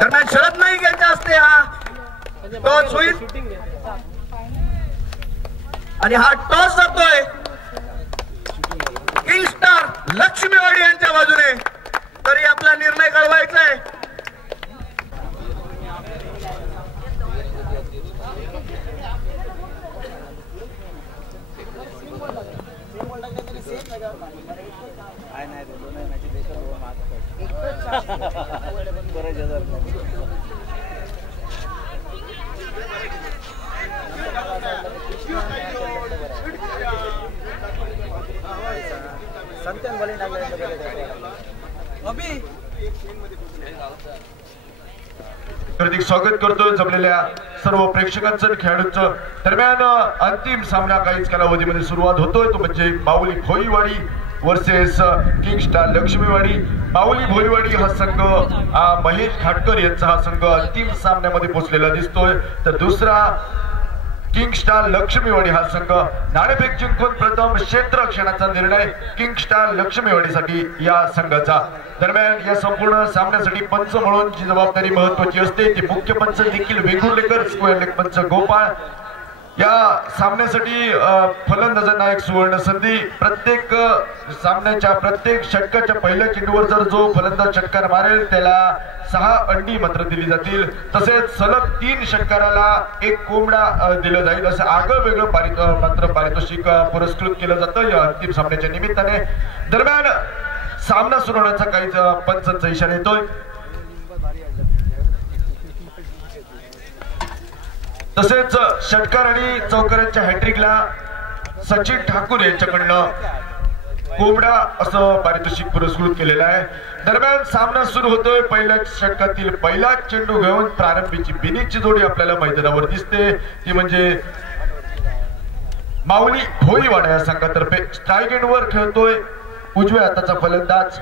दरम्यान शरद नाईक यांच्या हस्ते हा टॉस होईल आणि हा टॉस जातोय किंग स्टार लक्ष्मीवाडी यांच्या बाजूने. तरी आपला निर्णय कळवायचा आहे. हार्दिक स्वागत करतोय जमलेल्या सर्व प्रेक्षकांचं आणि खेळाडूंचं. दरम्यान अंतिम सामना काहीच कालावधीमध्ये सुरुवात होतोय तो म्हणजे माऊली भोईवाडी वर्सेस किंग स्टार लक्ष्मीवाडी. माऊली भोईवाडी हा संघ महेश खाटकर यांचा हा संघ अंतिम सामन्यामध्ये पोहोचलेला दिसतोय, तर दुसरा किंग स्टार लक्ष्मीवाडी हा संघ नाणेफेक जिंकून प्रथम क्षेत्ररक्षणाचा निर्णय किंग स्टार लक्ष्मीवाडीसाठी या संघाचा. दरम्यान या संपूर्ण सामन्यासाठी पंच म्हणून जी जबाबदारी महत्वाची असते ती मुख्य पंच निखिल वेंगुर्लेकर, स्क्वेअर लेग पंच गोपाळ. या सामन्यासाठी फलंदाजांना एक सुवर्ण संधी. प्रत्येक सामन्याच्या प्रत्येक षटकाच्या पहिल्या चेंडूवर जर जो फलंदाज षटकार मारेल त्याला 6 अंडी मात्र दिली जातील. तसेच सलग 3 षटकाराला 1 कोंबडा दिला जाईल. असं आगळं वेगळं मात्र पारितोषिक पुरस्कृत केलं जातं या अंतिम सामन्याच्या निमित्ताने. दरम्यान सामना सुरू होण्याचा काही पंचांचा इशारा येतोय. तसेच षटकार आणि चौकारांच्या हॅट्रिकला सचिन ठाकूर यांच्याकडनं कोंबडा असं पारितोषिक पुरस्कृत केलेलं आहे. दरम्यान सामना सुरू होतोय. पहिल्या षटकातील पहिला चेंडू घेऊन प्रारंभीची बिनीची जोडी आपल्याला मैदानावर दिसते ती म्हणजे माऊली भोईवाडा या संघातर्फे. स्ट्राईक एंडवर खेळतोय उजव्या हाताचा फलंदाज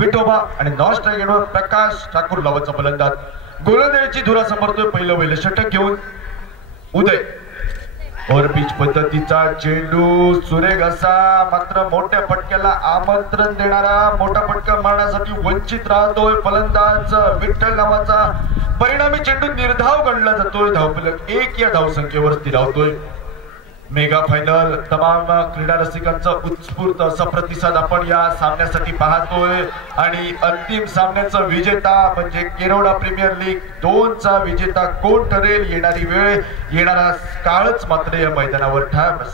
विठोबा आणि नॉन स्ट्राईक एंडवर प्रकाश ठाकूर नावाचा फलंदाज. गोलंदाजीची धुरा समोरतोय पहिलं षटक घेऊन उदय. ओव्हर पिच पद्धतीचा चेंडू सुरेख असा मात्र मोठ्या फटक्याला आमंत्रण देणारा मोठा फटका मारण्यासाठी वंचित राहतोय फलंदाज विठ्ठल नावाचा. परिणामी चेंडू निर्धाव गणला जातोय. धावफलक 1 या धावसंख्येवर स्थिरावतोय. मेगा फायनल तमाम क्रीडा रसिकांचा उत्स्फूर्त असा प्रतिसाद आपण या सामन्यासाठी पाहतोय आणि अंतिम सामन्याचा विजेता म्हणजे केरवडा प्रीमियर लीग 2 चा विजेता कोण ठरेल येणारी वेळ येणारा काळच मात्र या मैदानावर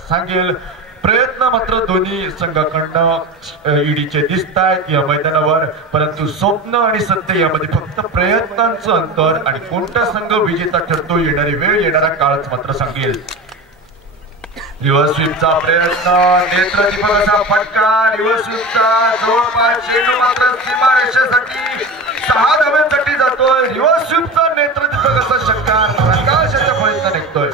सांगेल. प्रयत्न मात्र दोन्ही संघाकडनं ईडीचे दिसत आहेत या मैदानावर, परंतु स्वप्न आणि सत्य यामध्ये फक्त प्रयत्नांचं अंतर आणि कोणता संघ विजेता ठरतो येणारी वेळ येणारा काळच मात्र सांगेल. रिव्हर्स स्वीपचा प्रयत्न, नेत्रदीपकाचा फटका, रिव्हर्स स्वीपचा जवळपास चेंडू मात्र सीमारेषेसाठी 6 धाव्यांसाठी जातोय. रिव्हर्स स्वीपचा नेत्रदीपकाचा षटकार प्रकाशाच्या फळीचा निघतोय.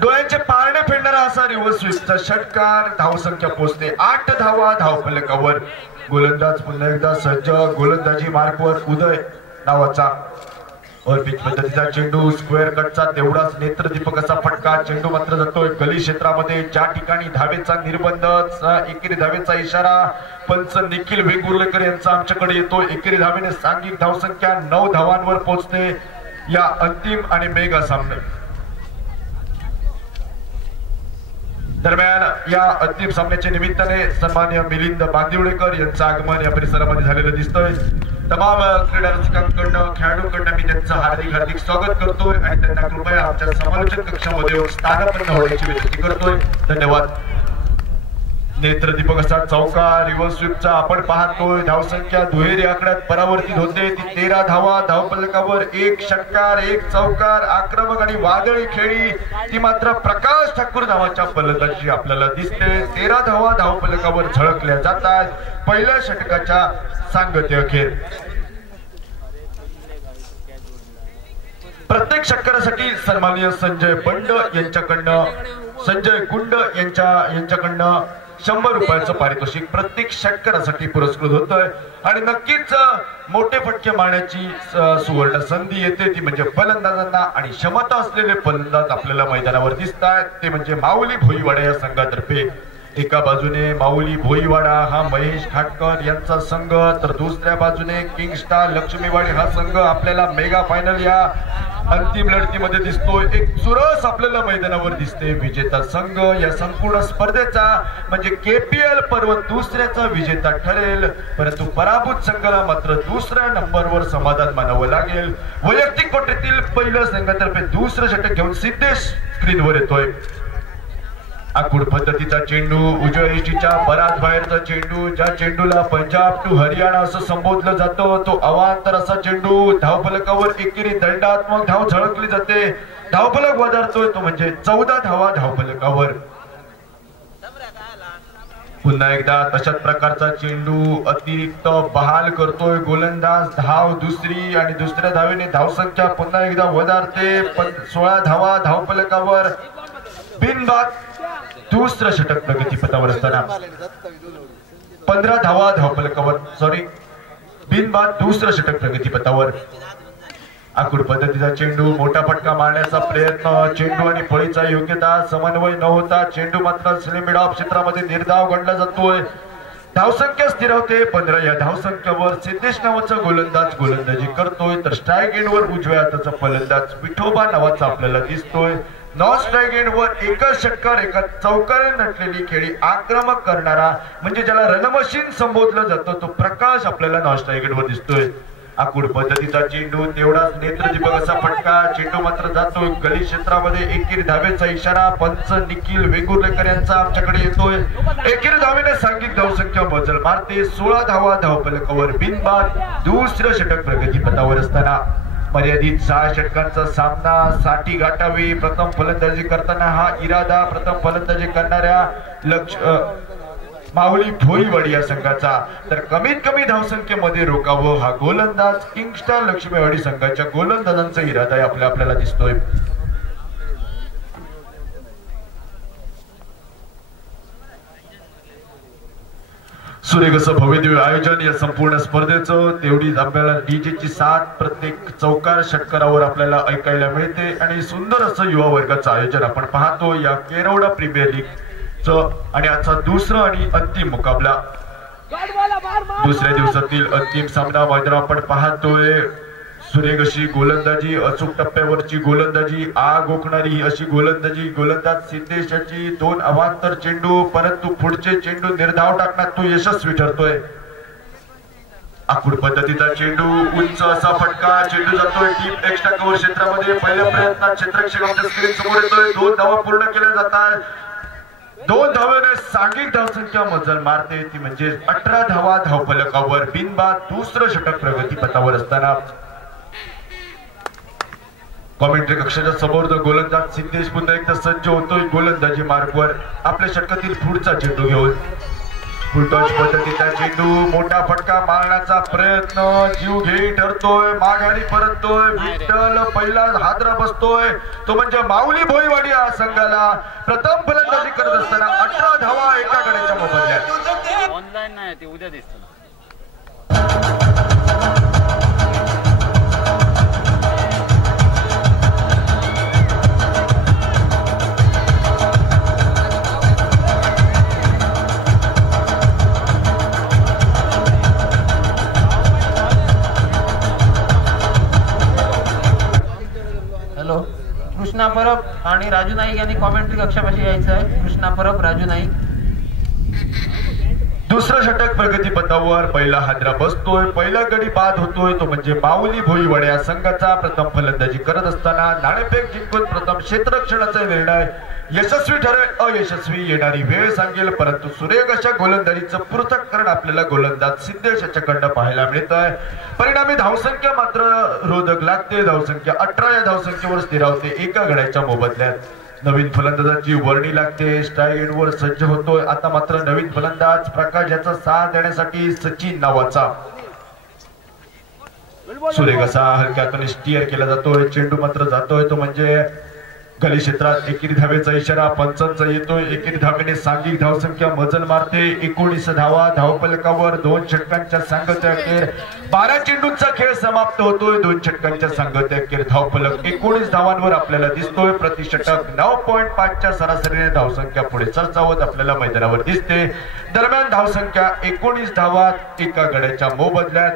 डोळ्यांचे पारणे फेडणारा असा रिव्हर्स स्वीपचा षटकार. धावसंख्या पोहोचते 8 धावा धावफलकावर. गोलंदाज पुन्हा एकदा सज्ज. गोलंदाजी मार्कवर उदय नावाचा. और पिच पद्धतीचा चेंडू स्क्वेअर कटचा तेवढाच नेत्रदीपकाचा फटका. चेंडू मात्र जातोय गली क्षेत्रामध्ये ज्या ठिकाणी धावेचा निर्बंध एकेरी धावेचा इशारा पंच निखिल वेंगुर्लेकर यांचा आमच्याकडे येतो. एकेरी धावेने सांघिक धावसंख्या 9 धावांवर पोहोचते या अंतिम आणि मेगा सामन्यात. दरम्यान या अंतिम सामन्याच्या निमित्ताने सन्माननीय मिलिंद बांदिवडेकर यांचं आगमन या परिसरामध्ये झालेलं दिसतंय. तमाम क्रीडा रसिकांकडनं खेळाडूंकडनं मी त्यांचं हार्दिक स्वागत करतोय आणि त्यांना कृपया आमच्या समालोचन कक्षामध्ये स्थानापन्न होण्याची विनंती करतोय. धन्यवाद. नेत्रदीपक असा चौका रिव्हर्स स्वीपचा आपण पाहतोय. धावसंख्या दुहेरी आकड्यात परावर्तित होते ती 13 धावा धावफलकावर. 1 षटकार 1 चौकार. आक्रमक आणि वादळी खेळी ती मात्र प्रकाश ठाकूर नावाच्या फलंदाजी आपल्याला दिसते. 13 धावा धावफलकावर झळकल्या जातात पहिल्या षटकाच्या सांगते अखेर. प्रत्येक षटकारासाठी सन्माननीय संजय बंड यांच्याकडनं संजय गुंड यांच्याकडनं 100 रुपयाचं पारितोषिक प्रत्येक षटकारासाठी पुरस्कृत होतोय आणि नक्कीच मोठे फटके मारण्याची सुवर्ण संधी येते ती म्हणजे फलंदाजांना आणि क्षमता असलेले फलंदाज आपल्याला मैदानावर दिसतात ते म्हणजे माऊली भोईवाडा या संघातर्फे एका बाजूने माऊली भोईवाडा हा महेश खाटकर यांचा संघ तर दुसऱ्या बाजूने किंग स्टार लक्ष्मीवाडी हा संघ आपल्याला मेगा फायनल या अंतिम लढतीमध्ये दिसतोय एक चुरस आपल्याला मैदानावर दिसते विजेता संघ या संपूर्ण स्पर्धेचा म्हणजे केपीएल पर्व दुसऱ्याचा विजेता ठरेल परंतु पराभूत संघाला मात्र दुसऱ्या नंबरवर समाधान मानावं लागेल वैयक्तिक कोट्यातील पहिल्या संघातर्फे दुसरं षटक घेऊन सिद्धेश स्क्रीनवर येतोय आखूड पद्धतीचा चेंडू उजव्या इष्टीच्या बराच बाहेरचा चेंडू ज्या चेंडूला पंजाब टू हरियाणा असं संबोधलं जातं तो अवांतर असा चेंडू धावफलकावर एकेरी दंडात्मक धाव झळकली जाते धावफलक वधारतोय तो म्हणजे 14 धावा धावफलकावर पुन्हा एकदा तशाच प्रकारचा चेंडू अतिरिक्त बहाल करतोय गोलंदाज धाव दुसरी आणि दुसऱ्या धावेने धावसंख्या पुन्हा एकदा वधारते 16 धावा धावफलकावर बिनबाद दुसरं षटक प्रगतीपथावर असताना 15 धावा धावफलकावर बिनबाद दुसरं षटक प्रगतीपथावर आखूड पद्धतीचा चेंडू मोठा फटका मारण्याचा प्रयत्न चेंडू आणि फळीचा योग्यता समन्वय न होता चेंडू मात्र स्लिमिड ऑफ क्षेत्रामध्ये निर्धाव गणला जातोय धावसंख्या स्थिरावते 15 या धावसंख्येवर सिद्धेश नावाचा गोलंदाज गोलंदाजी करतोय तर स्ट्राईक एंडवर उजव्या हाताचा फलंदाज विठोबा नावाचा आपल्याला दिसतोय नॉन स्ट्राईक एंडवर एकच षटकार एका चौकाने नटलेली खेळी आक्रमक करणारा म्हणजे ज्याला रणमशीन संबोधलं जातं तो प्रकाश आपल्याला नॉन स्ट्राईक एंडवर दिसतोय आखूड पद्धतीचा चेंडू तेवढाच नेत्रदीपक असा फटका चेंडू मात्र जातोय गली क्षेत्रामध्ये एकेरी धावेचा इशारा पंच निखिल वेंगुर्लेकर यांचा आमच्याकडे येतोय एकेरी धावेने सांघिक धावसंख्या मजल मारते 16 धावा धावफलकावर बिनबाद दुसरं षटक प्रगतीपथावर असताना मर्यादित 6 षटकांचा सामना 60 गाठावी प्रथम फलंदाजी करताना हा इरादा प्रथम फलंदाजी करणाऱ्या माऊली भोईवाडी या संघाचा तर कमीत कमी धावसंख्येमध्ये रोखावं हा गोलंदाज किंग स्टार लक्ष्मीवाडी संघाच्या गोलंदाजांचा इरादा आपल्याला दिसतोय सुरेख असं भव्यदिव्य आयोजन या संपूर्ण स्पर्धेचं तेवढीच आपल्याला डीजेची साथ प्रत्येक चौकार षटकारावर आपल्याला ऐकायला मिळते आणि सुंदर असं युवा वर्गाचं आयोजन आपण पाहतो या केरवडा प्रीमियर लीग आणि आजचा दुसरा आणि अंतिम मुकाबला दुसऱ्या दिवसातील अंतिम सामना मैदान आपण पाहतोय सुरेख अशी गोलंदाजी अचूक टप्प्यावरची गोलंदाजी आग ओकणारी अशी गोलंदाजी गोलंदाज सिद्धेश याची 2 अवांतर चेंडू परंतु पुढचे चेंडू निर्धाव टाकण्यात तो यशस्वी ठरतोय आखूड पद्धतीचा चेंडू उंच असा फटका चेंडू जातोय टीप एक्स्ट्रा कव्हर क्षेत्रामध्ये पहिल्या प्रयत्नात क्षेत्ररक्षक आपल्या स्क्रीन समोर येतोय 2 धावा पूर्ण केल्या जातात 2 धावेने सांघिक धावसंख्या मजल मारते ती म्हणजे 18 धावा धावफलकावर बिनबाद दुसरं षटक प्रगतीपथावर असताना कॉमेंट्री कक्षाच्या समोर गोलंदाज सिद्धेश पुन्हा एकदा सज्ज होतोय गोलंदाजी मार्गवर आपल्या षटकातील पुढचा चेंडू घेऊन फुलटॉस पद्धतीचा चेंडू मोठा फटका मारण्याचा प्रयत्न जीव घेई ठरतोय माघारी परततोय विठ्ठल पहिला हादरा बसतोय तो म्हणजे माऊली भोईवाडी या संघाला प्रथम फलंदाजी करत असताना 18 धावा एका गड्याच्या मोबदल्यात ऑनलाईन नाही ते उद्या दिसतं कृष्णा परब आणि राजू नाईक यांनी कॉमेंट्री कक्षापाशी यायचं आहे कृष्णा परब राजू नाईक दुसरं षटक प्रगतीपथावर पहिला हादरा बसतोय पहिला गडी बाद होतोय तो म्हणजे माऊली भोईवाडा या संघाचा प्रथम फलंदाजी करत असताना नाणेफेक जिंकून प्रथम क्षेत्ररक्षणाचा निर्णय यशस्वी ठरेल अयशस्वी येणारी वेळ सांगेल परंतु सुरेख अशा गोलंदाजीचं पृथक्करण आपल्याला गोलंदाज सिद्धेश याच्याकडनं पाहायला मिळत आहे परिणामी धावसंख्या मात्र रोधक लागते धावसंख्या 18 या धावसंख्येवर स्थिरावते एका गड्याच्या मोबदल्यात नवीन फलंदाजाची वर्णी लागते स्ट्राईक एंडवर सज्ज होतोय आता मात्र नवीन फलंदाज प्रकाश याचा साथ देण्यासाठी सचिन नावाचा सुरेख असा हलक्यातून स्टीअर केला जातोय चेंडू मात्र जातोय तो म्हणजे गली क्षेत्रात एकेरी धावेचा इशारा पंचांचा येतोय. एकेरी धावेने सांघिक धावसंख्या मजल मारते. 19 धावा धावफलकावर 2 षटकांच्या सांगत्या अखेर 12 चेंडूंचा खेळ समाप्त होतोय. 2 षटकांच्या सांगत्या अखेर धावफलक 19 धावांवर आपल्याला दिसतोय. प्रति षटक 9.5च्या सरासरीने धावसंख्या पुढे सरसावत आपल्याला मैदानावर दिसते. दरम्यान धावसंख्या 19 धावात एका गड्याच्या मोबदल्यात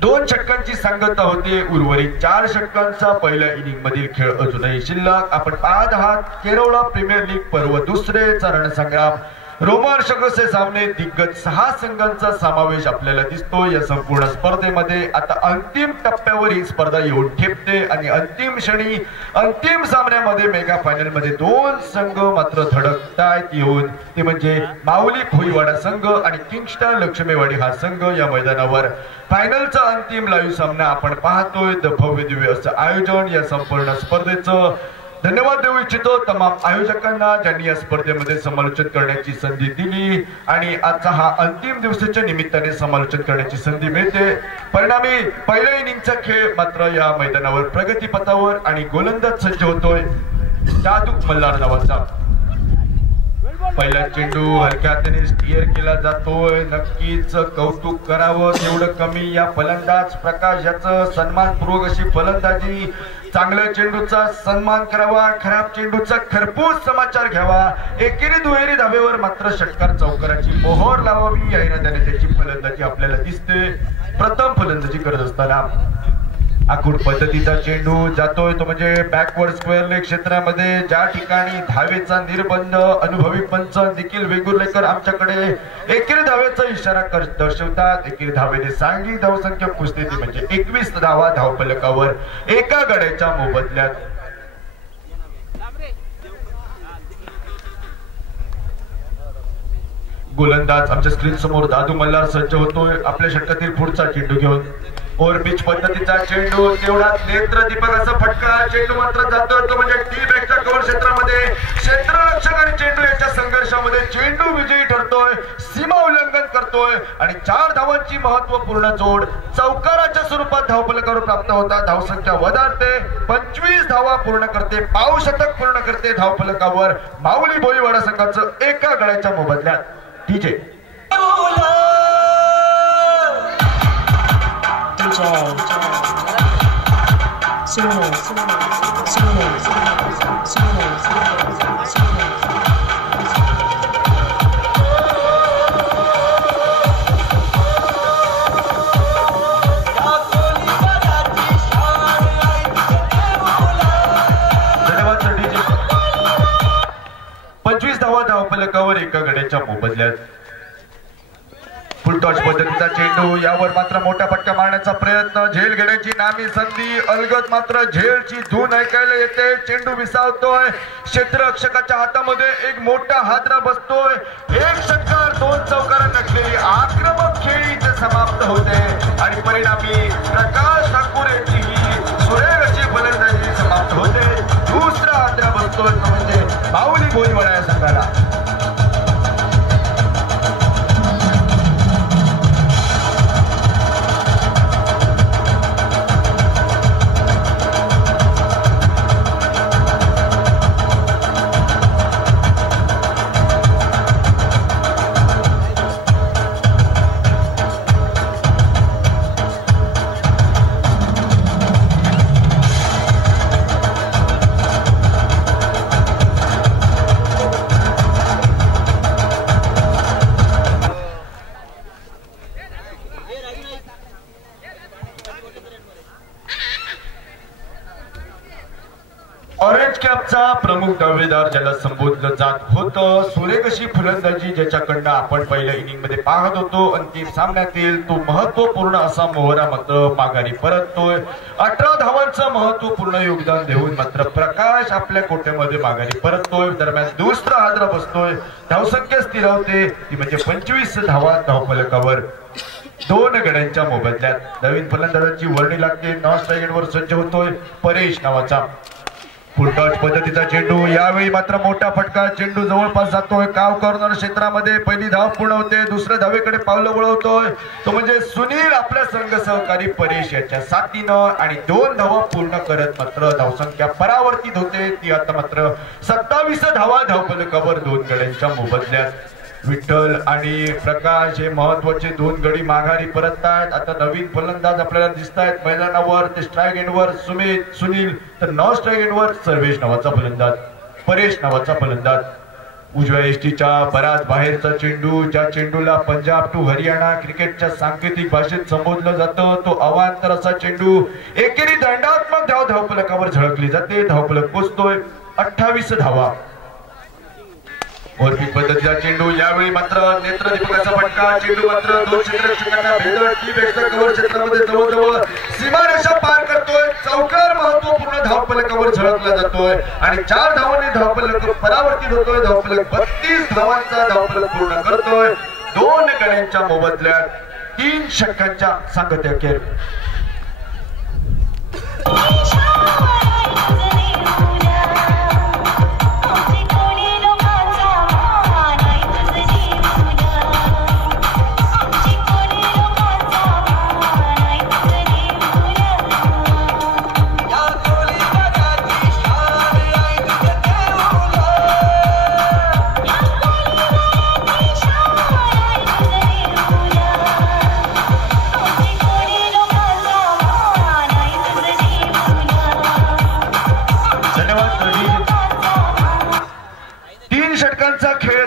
2 षटकांची सांगता होते. उर्वरित 4 षटकांचा पहिल्या इनिंग मधील खेळ अजूनही शिल्लक. आपण पाहत आहात केरळ प्रीमियर लीग पर्व दुसरेचा रणसंग्राम. रोमांचक असे सामने, दिग्गज 6 संघांचा समावेश आपल्याला दिसतो. या संपूर्ण स्पर्धेमध्ये आता अंतिम टप्प्यावर ही स्पर्धा येऊन ठेपते आणि अंतिम क्षणी अंतिम सामन्यामध्ये मेगा फायनल मध्ये 2 संघ मात्र धडकतायत येऊन. ते म्हणजे माऊली भोईवाडा संघ आणि किंगस्टन लक्ष्मीवाडी हा संघ. या मैदानावर फायनलचा अंतिम लाईव्ह सामना आपण पाहतोय. भव्य दिव्य असं आयोजन या संपूर्ण स्पर्धेचं. धन्यवाद देऊ इच्छितो तमाम आयोजकांना ज्यांनी या स्पर्धेमध्ये समालोचन करण्याची संधी दिली आणि आजचा हा अंतिम दिवसाच्या निमित्ताने समालोचन करण्याची संधी मिळते. परिणामी पहिल्या इनिंगचा खेळ मात्र या मैदानावर प्रगतीपथावर आणि गोलंदाज सज्ज होतोय जादू मल्हार नावाचा. पहिला चेंडू हलक्या हाताने स्टिअर केला जातोय. नक्कीच कौतुक करावं तेवढं कमी. या फलंदाज प्रकाश याचं सन्मानपूर्वक अशी फलंदाजी. चांगल्या चेंडूचा सन्मान करावा, खराब चेंडूचा खरपूस समाचार घ्यावा. एकेरी दुहेरी धावेवर मात्र षटकार चौकाराची मोहर लावावी या इराद्याने त्याची फलंदाजी आपल्याला दिसते. प्रथम फलंदाजी करत असताना आखूड पद्धतीचा चेंडू जातोय तो म्हणजे बॅकवर्ड स्क्वेअर लेग क्षेत्रामध्ये, ज्या ठिकाणी धावेचा निर्बंध अनुभवी पंच देखील वेंगुर्लेकर आमच्याकडे एकेरी धावेचा इशारा दर्शवतात. एकेरी धावेने सांघिक धावसंख्या पुसते ती म्हणजे 21 धावा धावफलकावर एका गड्याच्या मोबदल्यात. गोलंदाज आमच्या स्क्रीन समोर दादू मल्हार सज्ज होतोय आपल्या षटकातील पुढचा चेंडू घेऊन. ओव्हर पिच पद्धतीचा चेंडू, तेवढा नेत्रदीपक असा फटका. चेंडू मात्र जातोय तो म्हणजे डी बॅकच्या कव्हर क्षेत्रामध्ये. क्षेत्ररक्षक आणि चेंडू यांच्या संघर्षामध्ये चेंडू विजयी ठरतोय, सीमा उल्लंघन करतोय आणि 4 धावांची महत्वपूर्ण जोड चौकाराच्या स्वरूपात धावफलकावर प्राप्त होता. धावसंख्या वधारते, 25 धावा पूर्ण करते, पावशतक पूर्ण करते. धावफलकावर माऊली भोईवाडा संघाचं एका गड्याच्या मोबदल्यात. DJ धन्यवाद सर. DJ 25 धावा धावफलकावर एका गड्याच्या मोबदल्यात. फुलटॉस पद्धतीचा चेंडू, यावर मात्र मोठा फटका मारण्याचा प्रयत्न. झेल घेण्याची नामी संधी, अलगद मात्र झेलची धून ऐकायला येते. चेंडू विसावतोय, क्षेत्ररक्षकाच्या हातामध्ये एक मोठा हादरा बसतोय. 1 षटकार 2 चौकार नटलेली आक्रमक खेळी इथे समाप्त होते आणि परिणामी प्रकाश ठाकूर यांची ही सुरेख अशी फलंदाजी समाप्त होते. दुसरा हादरा बसतोय तो म्हणजे माऊली भोईवाडा या संघाला. ऑरेंज कॅपचा प्रमुख दावेदार ज्याला संबोधलं जात होतं, सुरेख अशी फलंदाजी ज्याच्याकडनं आपण पहिल्या इनिंग मध्ये पाहत होतो, अंतिम सामन्यातील तो महत्वपूर्ण असा मोहरा मात्र माघारी परततोय. 18 धावांचं महत्वपूर्ण योगदान देऊन मात्र प्रकाश आपल्या कोट्यामध्ये माघारी परततोय. दरम्यान दुसरा हादरा बसतोय, धावसंख्या स्थिरावते ती म्हणजे 25 धावा धावफलकावर 2 गड्यांच्या मोबदल्यात. नवीन फलंदाजाची वर्णी लागते. नॉन स्ट्रायगेटवर सज्ज होतोय परेश नावाचा. फुल टॉच पद्धतीचा चेंडू, यावेळी मात्र मोठा फटका, चेंडू जवळपास जातोय काव कॉर्नर क्षेत्रामध्ये, पहिली धाव पूर्ण होते, दुसऱ्या धावेकडे पावलं वळवतोय तो म्हणजे सुनील आपल्या संघ सहकारी परेश याच्या साथीनं, आणि 2 धावा पूर्ण करत मात्र धावसंख्या परावर्तित होते. ती आता मात्र 27 धावा धावफलकावर 2 गड्यांच्या मोबदल्यात. विठ्ठल आणि प्रकाश हे महत्वाचे 2 गडी माघारी परततायत. आता नवीन फलंदाज आपल्याला दिसत आहेत मैदानावर. ते स्ट्राईक एंडवर सुनील, तर नॉन स्ट्राईक एंडवर सर्वेश नावाचा फलंदाज, परेश नावाचा फलंदाज. उजव्या एसटीच्या बराच बाहेरचा चेंडू, ज्या चेंडूला पंजाब टू हरियाणा क्रिकेटच्या सांकेतिक भाषेत संबोधलं जातं, तो अवांतर असा चेंडू एकेरी दंडात्मक धाव धावफलकावर झळकली जाते. धावफलक पोचतोय 28 धावा. ओव्हरपिच पद्धतीचा चेंडू, यावेळी मात्र नेत्रदीपकाचा फटका, चेंडू मात्र 2 क्षेत्ररक्षकांना भेदत टीम एक्स्ट्रा कव्हर क्षेत्रामध्ये जवळजवळ सीमारेषा पार करतोय. चौकार महत्वपूर्ण धावफलकावर झळकला जातोय आणि 4 धावांनी धावफलक परावर्तित होतोय. धावफलक 32 धावांचा धावफलक पूर्ण करतोय. 2 गड्यांच्या मोबदल्यात 3 षटकांच्या सांगते अखेर.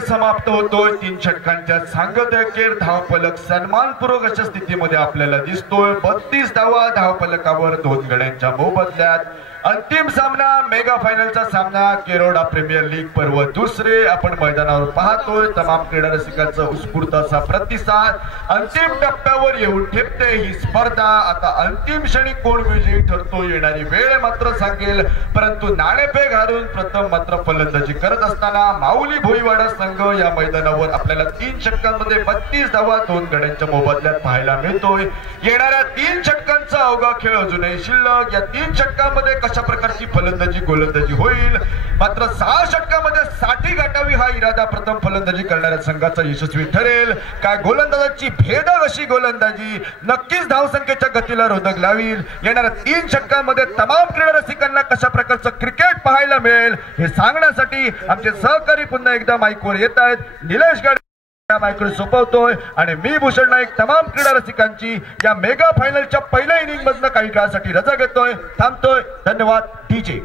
समाप्त होतोय. 3 षटकांच्या सांगत अखेर धावफलक सन्मानपूर्वक अशा स्थितीमध्ये आपल्याला दिसतोय. 32 धावा धावफलकावर 2 गड्यांच्या मोबदल्यात. अंतिम सामना, मेगा फायनलचा सामना, केरोडा प्रीमियर लीग पर्व 2 आपण मैदानावर पाहतोय. तमाम क्रीडा रसिकांचा उत्स्फूर्त असा प्रतिसाद अंतिम टप्प्यावर येऊन ठेपते ही स्पर्धा. आता अंतिम क्षणी कोण विजयी ठरतो येणारी वेळ मात्र सांगेल, परंतु नाणेफेक हारून प्रथम मात्र फलंदाजी करत असताना माऊली भोईवाडा संघ या मैदानावर आपल्याला 3 षटकांमध्ये 32 धावा 2 गड्यांच्या मोबदल्यात पाहायला मिळतोय. येणाऱ्या 3 षटकांचा अवघा खेळ अजूनही शिल्लक. या 3 षटकांमध्ये कशा प्रकारची फलंदाजी गोलंदाजी होईल, मात्र 6 षटकांमध्ये 60 गाठावी हा इरादा प्रथम फलंदाजी करणाऱ्या संघाचा यशस्वी ठरेल. काय गोलंदाजांची भेदक अशी गोलंदाजी नक्कीच धावसंख्येच्या गतीला रोधक लावील. येणाऱ्या 3 षटकांमध्ये तमाम क्रीडा रसिकांना कशा प्रकारचं क्रिकेट पाहायला मिळेल हे सांगण्यासाठी आमचे सहकारी पुन्हा एकदा माईकवर येत आहेत. निलेश गाडे माईकवर सोपवतोय आणि मी भूषण नाईक तमाम क्रीडा रसिकांची या मेगा फायनलच्या पहिल्या इनिंग मधनं काही काळासाठी रजा घेतोय, थांबतोय. धन्यवाद. डीजे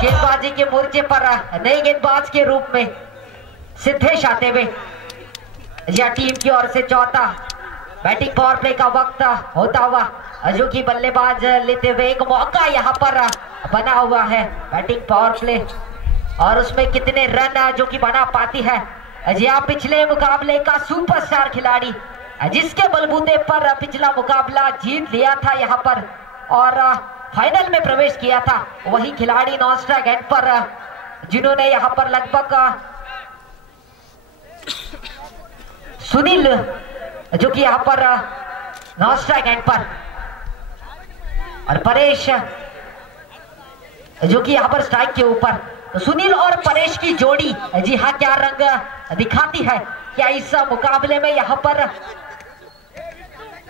गेंदबाजी के मोर्चे पर नए गेंदबाज के रूप में सिद्धेश आते हुए या टीम की ओर से चौथा बैटिंग पावर प्ले का वक्त होता हुआ, जो कि बल्लेबाज लेते हुए एक मौका यहाँ पर बना हुआ है बैटिंग पावर प्ले, और उसमें कितने रन जो कि बना पाती है जी हाँ पिछले मुकाबले का सुपरस्टार खिलाड़ी जिसके बलबूते पर पिछला मुकाबला जीत लिया था यहाँ पर और फाइनल में प्रवेश किया था, वही खिलाड़ी नॉन स्ट्राइक एंड पर जिन्होंने यहाँ पर लगभग सुनील जो कि यहाँ पर नॉन स्ट्राइक एंड पर और परेश जो कि यहाँ पर स्ट्राइक के ऊपर, तो सुनील और परेश की जोड़ी जी हाँ क्या रंग दिखाती है, क्या इस मुकाबले में यहाँ पर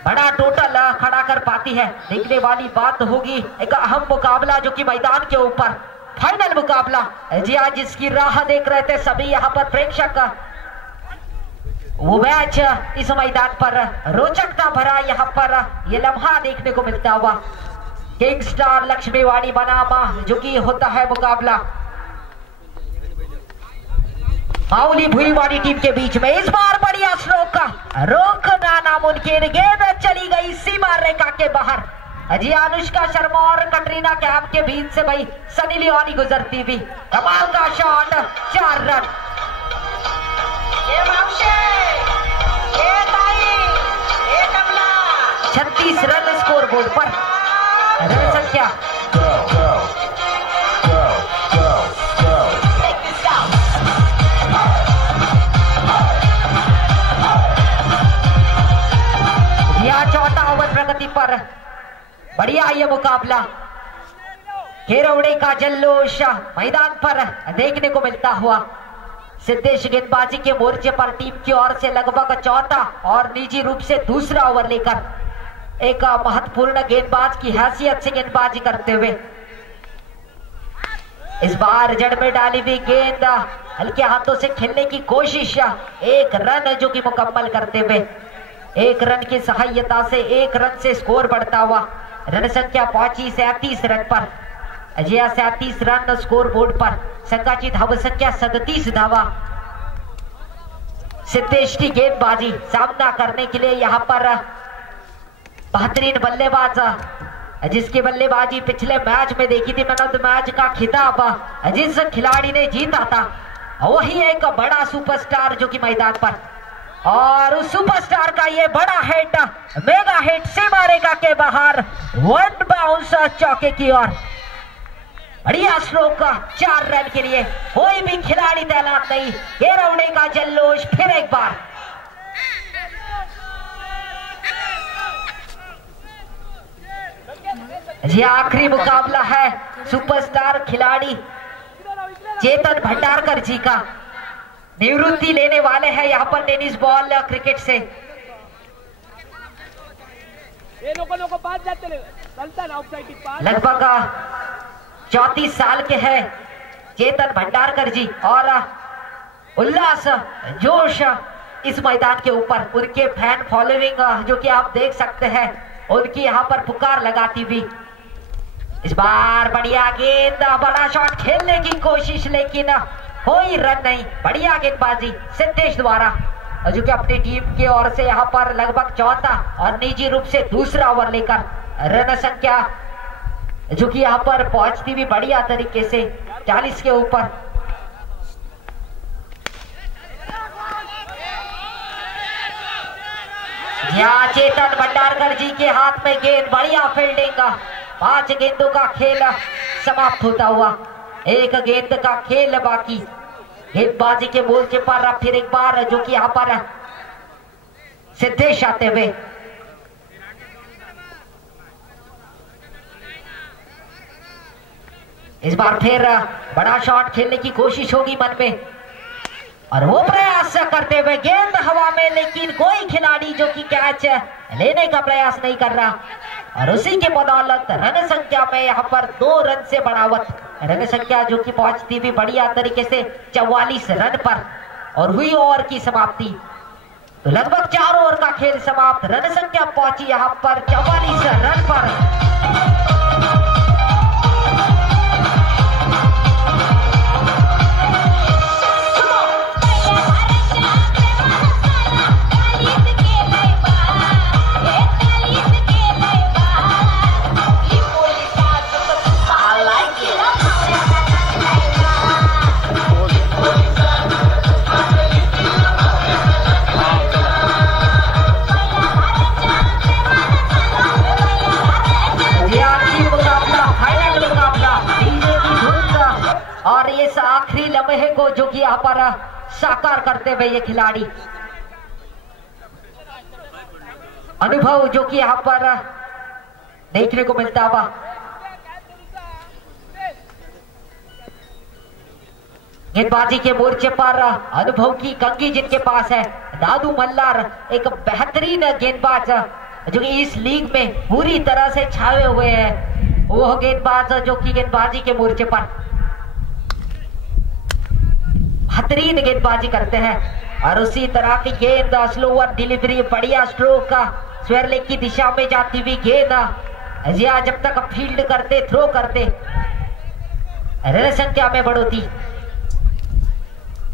बड़ा टोटल खड़ा कर पाती है, देखने वाली बात होगी। एक अहम मुकाबला जो कि मैदान के ऊपर फाइनल मुकाबला जी हाँ जिसकी राह देख रहे थे सभी यहाँ पर प्रेक्षक, वो मैच इस मैदान पर रोचकता भरा यहाँ पर ये लम्हा देखने को मिलता हुआ। किंग स्टार लक्ष्मीवाड़ी बनामा जो कि होता है मुकाबला माऊली भुईवाड़ी टीम के बीच में, इस बार बढ़िया स्ट्रोक का रोकना नामुमकिन, गेंद चली गई सीमा रेखा के बाहर। अजी अनुष्का शर्मा और कटरीना कैफ के बीच से भाई सनी लियोनी गुजरती हुई, कमाल का shot, 4 run. 36 run score board पर, रन संख्या बढ़िया ये मुकाबला, घेरवड़े का जल्लोष मैदान पर देखने को मिलता हुआ। सिद्धेश गेंदबाजी के मोर्चे पर टीम की ओर से लगभग चौथा और निजी रूप से दूसरा ओवर लेकर एक महत्वपूर्ण गेंदबाज की हैसियत से गेंदबाजी करते हुए इस बार जड़ में डाली हुई गेंद हल्के हाथों से खेलने की कोशिश, एक रन जो कि मुकम्मल करते हुए एक रन की सहायता से एक रन से स्कोर बढ़ता हुआ रन संख्या पहुंची 37 रन पर। अजय 37 रन स्कोर बोर्ड पर, संघाची धाव संख्या 37 धावा। सिद्धेश की गेंदबाजी सामना करने के लिए यहाँ पर बेहतरीन बल्लेबाज जिसकी बल्लेबाजी पिछले मैच में देखी थी, मैन ऑफ द मैच का खिताब जिस खिलाड़ी ने जीता था वही एक बड़ा सुपरस्टार जो कि मैदान पर, और उस सुपरस्टार का ये बड़ा हिट, मेगा हिट सीमा रेखा के बाहर, वन बाउंस चौके की ओर। बढ़िया स्ट्रोक, 4 रन के लिए कोई भी खिलाड़ी तैनात नहीं। घेरवड़े का जल्लोष फिर एक बार। ये आखिरी मुकाबला है सुपरस्टार खिलाड़ी चेतन भंडारकर जी का, निवृत्ति लेने वाले हैं यहाँ पर टेनिस बॉल क्रिकेट से। लगभग 34 साल के हैं चेतन भंडारकर जी, और उल्लास जोश इस मैदान के ऊपर, उनके फैन फॉलोइंग जो कि आप देख सकते हैं, उनकी यहाँ पर पुकार लगाती हुई। इस बार बढ़िया गेंद, बड़ा शॉट खेलने की कोशिश, लेकिन कोई रन नहीं। बढ़िया गेंदबाजी सिद्धेश द्वारा, जो कि अपनी टीम की ओर से यहाँ पर लगभग चौथा और निजी रूप से दूसरा ओवर लेकर रन संख्या जो कि यहाँ पर पहुंचती हुई बढ़िया तरीके से 40 के ऊपर। यहाँ चेतन भंडारकर जी के हाथ में गेंद, बढ़िया फील्डिंग, 5 गेंदों का खेल समाप्त होता हुआ, 1 गेंद का खेल बाकी। गेंदबाजी के मोर्चे पर फिर एक बार जो कि यहाँ पर सिद्धेश आते हुए, इस बार फिर बड़ा शॉट खेलने की कोशिश होगी मन में, और वो प्रयास करते हुए गेंद हवा में, लेकिन कोई खिलाड़ी जो कि कैच लेने का प्रयास नहीं कर रहा, और उसी के बदौलत रन संख्या में यहाँ पर 2 रन से बढ़ावत, रन संख्या जो कि पहुंचती भी बढ़िया तरीके से 44 रन पर, और हुई ओवर की समाप्ति। तो लगभग 4 ओवर का खेल समाप्त, रन संख्या पहुंची यहाँ पर 44 रन पर। और इस आखिरी लम्हे को जो कि यहाँ पर साकार करते हुए ये खिलाड़ी, अनुभव जो कि यहाँ पर देखने को मिलता हुआ। गेंदबाजी के मोर्चे पर अनुभव की कंगी जिनके पास है, दादू मल्लार एक बेहतरीन गेंदबाज जो कि इस लीग में पूरी तरह से छाए हुए हैं, वो गेंदबाज जो कि गेंदबाजी के मोर्चे पर बेहतरीन गेंदबाजी करते हैं, और उसी तरह की गेंद, स्लोअर डिलीवरी, बढ़िया स्ट्रोक, स्क्वायर लेग की दिशा में जाती हुई गेंद, जब तक फील्ड करते, थ्रो करते, रन संख्या में बढ़ोती।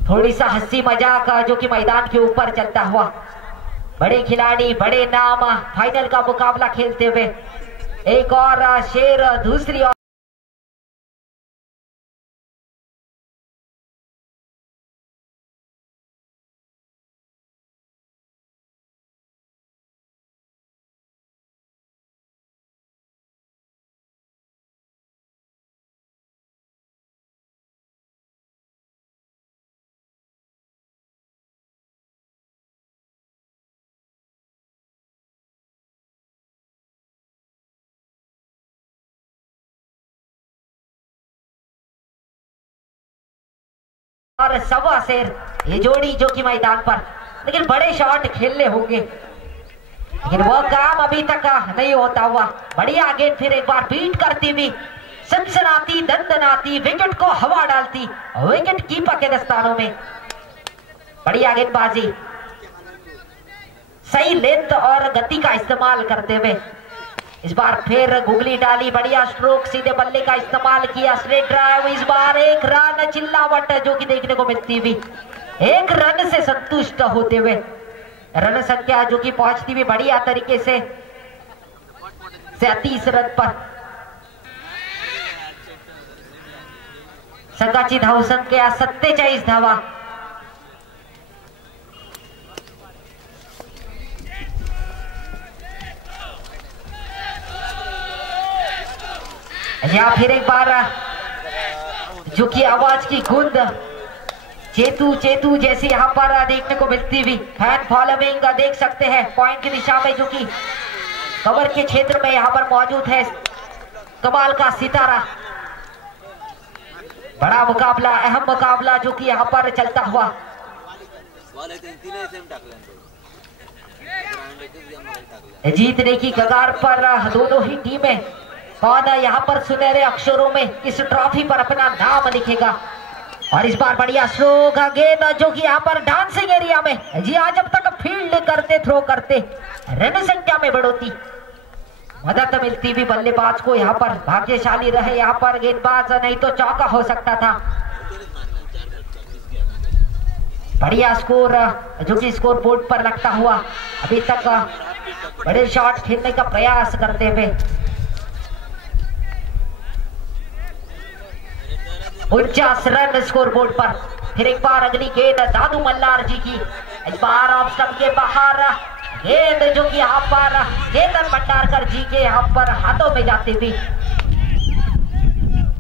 थोड़ी सा हंसी मजाक जो कि मैदान के ऊपर चलता हुआ, बड़े खिलाड़ी, बड़े नाम फाइनल का मुकाबला खेलते हुए, एक और शेर दूसरी और और सवा शेर ये जोड़ी जो कि मैदान पर, लेकिन बड़े शॉट खेलने होंगे, लेकिन वो काम अभी तक नहीं होता हुआ। बढ़िया गेंद फिर एक बार बीट करती हुई, सनसनाती दंदनाती, विकेट को हवा डालती, विकेट कीपर के दस्तानों में। बढ़िया गेंदबाजी, सही लेंथ और गति का इस्तेमाल करते हुए इस बार फिर गुगली डाली, बढ़िया स्ट्रोक, सीधे बल्ले का इस्तेमाल किया, स्ट्रेट ड्राइव। इस बार एक रन, चिल्लावट जो कि देखने को मिलती हुई, एक रन से संतुष्ट होते हुए रन संख्या जो कि पहुंचती हुई बढ़िया तरीके से 37 रन पर। संघाची धावसंख्या 47 धावा। या फिर एक बार जो कि आवाज की गूंज चेतू चेतू जैसी यहाँ पर देखने को मिलती हुई, फैन फॉलोइंग देख सकते हैं पॉइंट की दिशा में, जो कि कवर के क्षेत्र में यहाँ पर मौजूद है कमाल का सितारा। बड़ा मुकाबला, अहम मुकाबला जो कि यहाँ पर चलता हुआ। जीतने की कगार पर दोनों ही टीमें, कौन यहाँ पर सुनहरे अक्षरों में इस ट्रॉफी पर अपना नाम लिखेगा। और इस बार बढ़िया स्लो का गेंद जो कि यहाँ पर डांसिंग एरिया में, जी हाँ, जब तक फील्ड करते, थ्रो करते, रन संख्या में बढ़ोती, मदद मिलती भी बल्लेबाज को। यहाँ पर भाग्यशाली रहे यहाँ पर गेंदबाज, नहीं तो चौका हो सकता था। बढ़िया स्कोर जो कि स्कोर बोर्ड पर लगता हुआ, अभी तक बड़े शॉट खेलने का प्रयास करते हुए 49 रन स्कोर बोर्ड पर। फिर एक बार अगली गेंद दादू मल्लार जी की, इस बार ऑफ स्टंप के बाहर गेंद जो कि यहाँ पर चेतन भंडारकर जी के यहाँ पर हाथों में जाती हुई।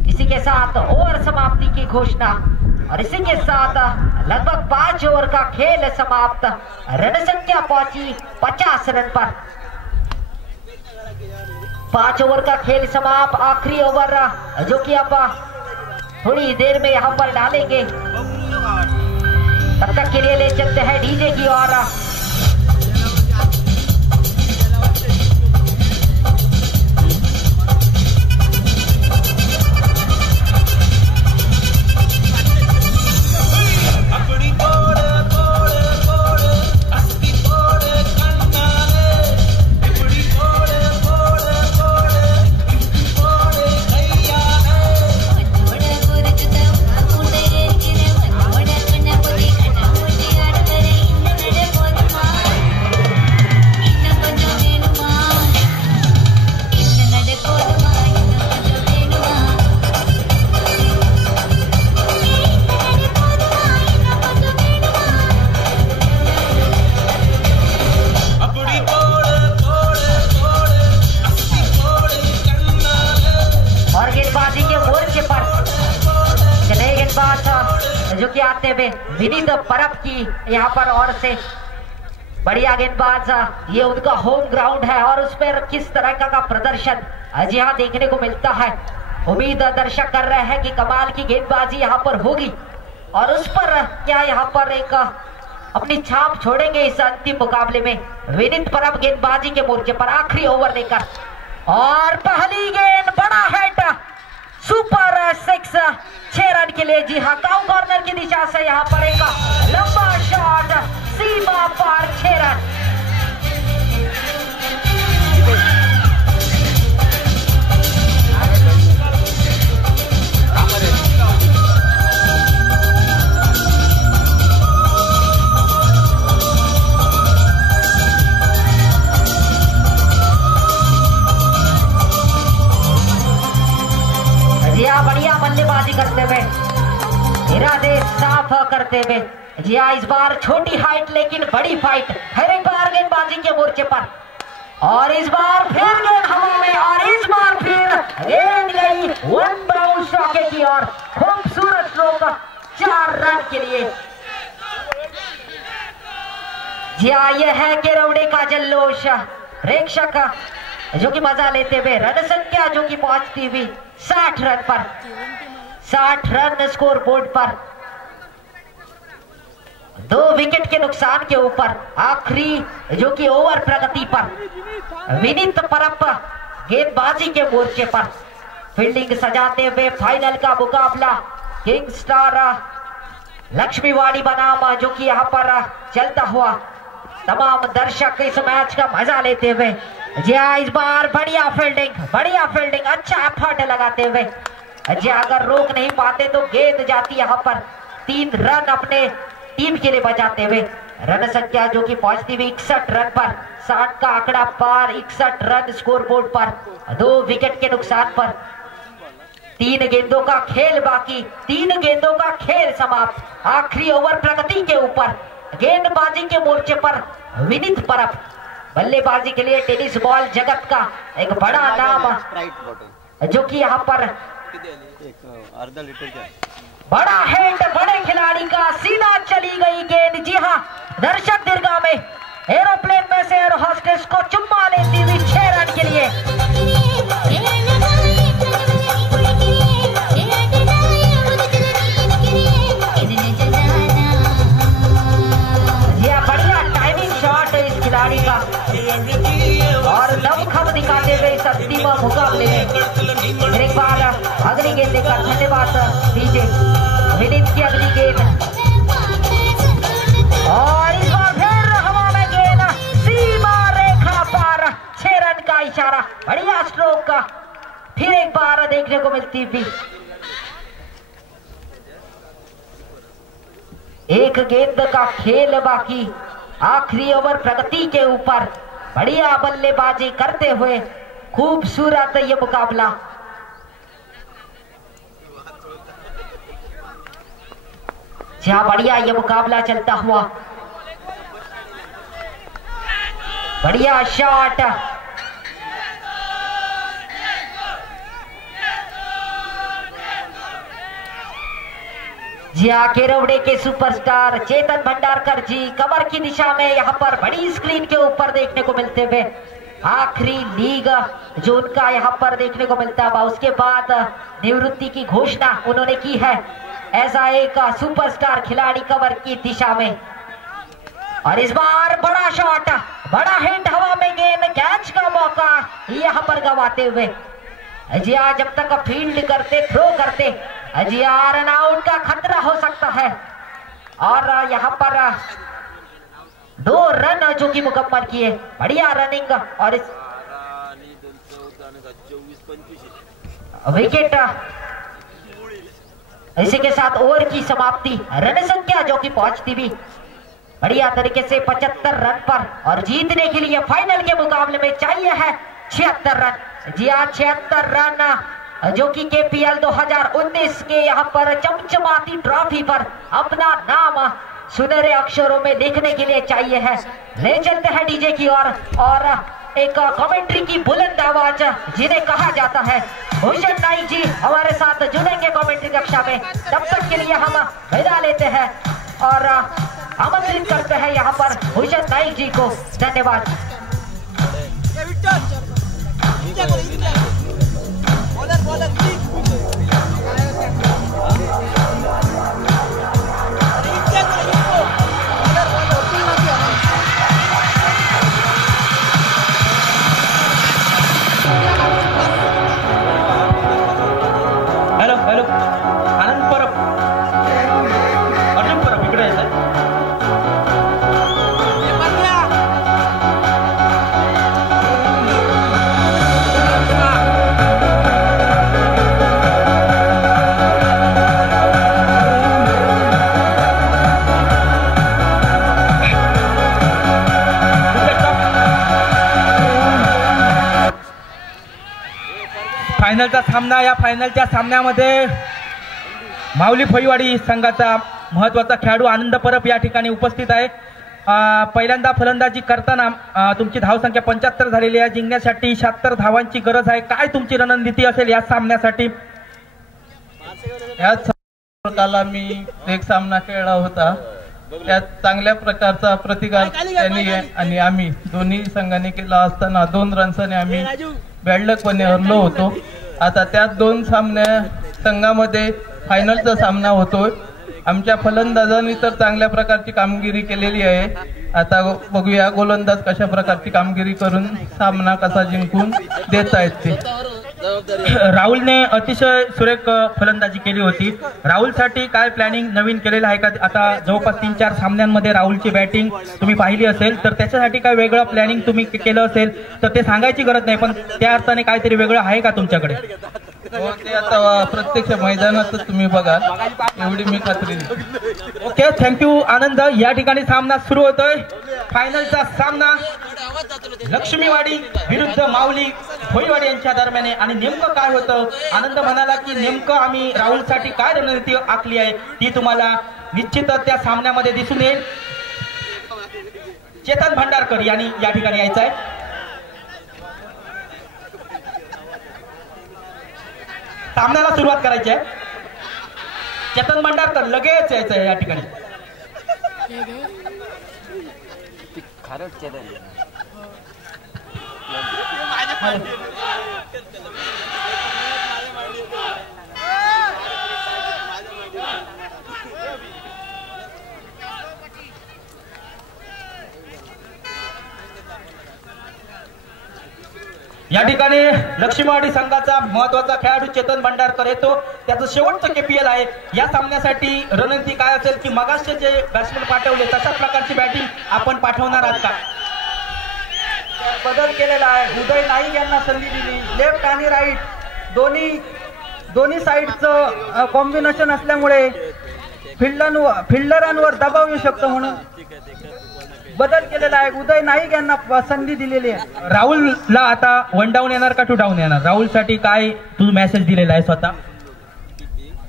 इसी के साथ ओवर समाप्ति की घोषणा, और इसी के साथ लगभग 5 ओवर का खेल समाप्त। रन संख्या पहुंची 50 रन पर। 5 ओवर का खेल समाप्त। आखिरी ओवर जो कि अब थोड़ी देर में यहाँ पर डालेंगे, तब तक के लिए ले चलते हैं डीजे की ओर। जो कि आते हुए विनीत परब की यहाँ पर और से बढ़िया गेंदबाज, ये उनका होम ग्राउंड है और उस पर किस तरह का प्रदर्शन जी हाँ देखने को मिलता है। उम्मीद दर्शक कर रहे हैं कि कमाल की गेंदबाजी यहाँ पर होगी और उस पर क्या यहाँ पर एक अपनी छाप छोड़ेंगे इस अंतिम मुकाबले में। विनीत परब गेंदबाजी के मोर्चे पर आखिरी ओवर लेकर, और पहली गेंद बड़ा हिट, सुपर 6 रन के लिए। जी हाँ, काउ कॉर्नर की दिशा से यहाँ पर एक लंबा शॉट, सीमा पार 6 रन। बढ़िया बल्लेबाजी करते हुए, इरादे साफ करते हुए, जी हाँ, इस बार छोटी हाइट लेकिन बड़ी फाइट। फिर एक बार गेंदबाजी के मोर्चे पर, और इस बार फिर गेंद हवा में, और इस बार फिर गेंद गई वन बाउंस चौके की ओर। खूबसूरत स्ट्रोक 4 रन के लिए। जी हाँ, यह है केरौड़े का जल्लोष। प्रेक्षक जो कि मजा लेते हुए, रन संख्या जो कि पहुंचती हुई 60 रन पर, 60 रन स्कोर बोर्ड पर। 2 विकेट के नुकसान के ऊपर आखिरी जो कि ओवर प्रगति पर विनीत परप गेंदबाजी के मोर्चे पर फील्डिंग सजाते हुए फाइनल का मुकाबला किंग स्टार लक्ष्मीवाड़ी बनाम जो कि यहाँ पर चलता हुआ तमाम दर्शक इस मैच का मजा लेते हुए। जी हाँ, इस बार बढ़िया फील्डिंग अच्छा एफर्ट लगाते हुए जी अगर रोक नहीं पाते तो गेंद जाती यहाँ पर 3 रन अपने टीम के लिए बचाते हुए। रन संख्या जो कि पहुंचती हुई 61 रन पर, 60 का आंकड़ा पार, 61 रन स्कोरबोर्ड पर, 2 विकेट के नुकसान पर 3 गेंदों का खेल बाकी, 3 गेंदों का खेल समाप्त। आखिरी ओवर प्रगति के ऊपर गेंदबाजी के मोर्चे पर विनीत परब, बल्लेबाजी के लिए टेनिस बॉल जगत का एक बड़ा नाम जो कि यहाँ पर बड़ा हेड, बड़े खिलाड़ी का सीधा चली गई गेंद। जी हाँ, दर्शक दीर्घा में एरोप्लेन में से एयर होस्टेस को चुम्मा लेती हुई 6 रन के लिए। यह बढ़िया टाइमिंग शॉट है इस खिलाड़ी का और दमखम दिखाते हुए इस अंतिम मुकाबले में। एक बार अगली गेंद देखकर धन्यवाद दीजिए। विनीत की अगली गेंद और इस बार फिर हवा में गेंद, सीमा रेखा पार, 6 रन का इशारा, बढ़िया स्ट्रोक का फिर एक बार देखने को मिलती थी। एक गेंद का खेल बाकी, आखिरी ओवर प्रगति के ऊपर बढ़िया बल्लेबाजी करते हुए खूबसूरत ये मुकाबला। जहां बढ़िया ये मुकाबला चलता हुआ, बढ़िया शॉट, जी हाँ, केरवड़े के सुपरस्टार चेतन भंडारकर जी कमर की दिशा में यहाँ पर बड़ी स्क्रीन के ऊपर देखने को मिलते हुए आखिरी लीग जो उनका यहाँ पर देखने को मिलता है। उसके बाद निवृत्ति की घोषणा उन्होंने की है ऐसा एक सुपरस्टार खिलाड़ी कमर की दिशा में। और इस बार बड़ा शॉट, बड़ा हिट, हवा में गेंद, कैच का मौका यहाँ पर गंवाते हुए। जी हाँ, जब तक फील्ड करते, थ्रो करते, जी हाँ, रन आउट का खतरा हो सकता है। और यहाँ पर 2 रन जो कि मुकम्मल किए, बढ़िया रनिंग और इस विकेट। इसी के साथ ओवर की समाप्ति, रन संख्या जो कि पहुंचती भी बढ़िया तरीके से 75 रन पर। और जीतने के लिए फाइनल के मुकाबले में चाहिए है 76 रन। जी हाँ, 76 रन जो कि केपीएल 2019 के यहाँ पर चमचमाती ट्रॉफी पर अपना नाम सुनहरे अक्षरों में लिखने के लिए चाहिए है। ले चलते हैं डीजे की ओर और एक कमेंट्री की बुलंद आवाज जिन्हें कहा जाता है भूषण नाइक जी हमारे साथ जुड़ेंगे कमेंट्री कक्षा में। तब तक के लिए हम विदा लेते हैं और आमंत्रित करते हैं यहाँ पर भूषण नाइक जी को। धन्यवाद। हॅलो हॅलो, आनंद परब, अर्जुन परब इकडे आहे फायनलचा सामना। या फायनलच्या सामन्यामध्ये माऊली फैवाडी संघाचा महत्वाचा खेळाडू आनंद परब या ठिकाणी उपस्थित आहे। पहिल्यांदा फलंदाजी करताना तुमची धावसंख्या 75 झालेली आहे। जिंकण्यासाठी 76 धावांची गरज आहे। काय तुमची रणनीती असेल या सामन्यासाठी? या प्रकाराला मी एक सामना खेळला होता, त्यात चांगल्या प्रकारचा प्रतिकार त्यांनी आणि आम्ही दोन्ही संघाने केला असताना 2 रन्सने आम्ही बॅडलकपणे हरलो होतो। आता त्यात 2 सामन्या संघामध्ये फायनलचा सामना होतोय आमच्या फलंदाजांनी तर चांगल्या प्रकारची कामगिरी केलेली आहे. आता बघूया गोलंदाज कशा प्रकारची कामगिरी करून सामना कसा जिंकून देत आहेत ते. राहुलने अतिशय सुरेख फलंदाजी केली होती. राहुलसाठी काय प्लॅनिंग नवीन केलेलं आहे का? आता जवळपास 3-4 सामन्यांमध्ये राहुलची बॅटिंग तुम्ही पाहिली असेल, तर त्याच्यासाठी काय वेगळं प्लॅनिंग तुम्ही केलं असेल तर ते सांगायची गरज नाही, पण त्या अर्थाने काहीतरी वेगळं आहे का तुमच्याकडे? हो, ते आता प्रत्यक्ष मैदानातच तुम्ही बघा, एवढी मी खात्री देतो. ओके, थँक्यू आनंद. या ठिकाणी सामना सुरू होतोय. फायनलचा सामना लक्ष्मीवाडी विरुद्ध माऊली भोईवाडी यांच्या दरम्यान आहे. आणि नेमकं काय होतं, आनंद म्हणाला की नेमकं आम्ही राहुलसाठी काय रणनीती आखली आहे ती तुम्हाला निश्चितच त्या सामन्यामध्ये दिसून येईल. चेतन भंडारकर यांनी या ठिकाणी यायचं आहे. सामन्याला सुरुवात करायची आहे. चेतन भंडारकर लगेच यायचं आहे या ठिकाणी. या ठिकाणी लक्ष्मीवाडी संघाचा महत्वाचा खेळाडू चेतन भंडारकर येतो. त्याचं शेवटचं केपीएल आहे. या सामन्यासाठी रणनीती काय असेल की मगाशी जे बॅट्समन पाठवले तशाच प्रकारची बॅटिंग आपण पाठवणार आहात का? बदल केलेला आहे. उदय नाईक यांना संधी दिली. लेफ्ट आणि राईट दोन्ही साईडचं कॉम्बिनेशन असल्यामुळे फिल्डरांवर दबाव येऊ शकतो म्हणून बदल केलेला आहे. उदय नाईक यांना संधी दिलेली आहे. राहुलला आता 1 डाऊन येणार का 2 डाऊन येणार? राहुलसाठी काय तू मेसेज दिलेला आहे स्वतः?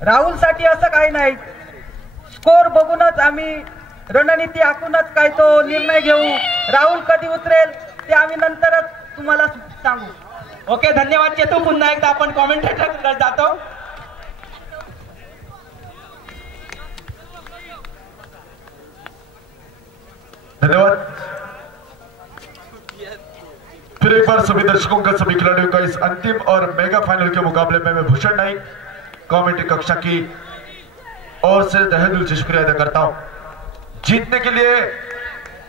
राहुलसाठी असं काही नाही, स्कोर बघूनच आम्ही रणनीती आखूनच काय तो निर्णय घेऊ. राहुल कधी उतरेल ते आम्ही नंतरच तुम्हाला सांगू. ओके, धन्यवाद चेतू. पुन्हा एकदा आपण कॉमेंटेटरकडे जातो. धन्यवाद. फिर एक बार सभी दर्शकों का, सभी खिलाड़ियों का इस अंतिम और मेगा फाइनल के मुकाबले में मैं भूषण नाइक कमेटी कक्षा की ओर से तहे दिल से शुक्रिया अदा करता हूं. जीतने के लिए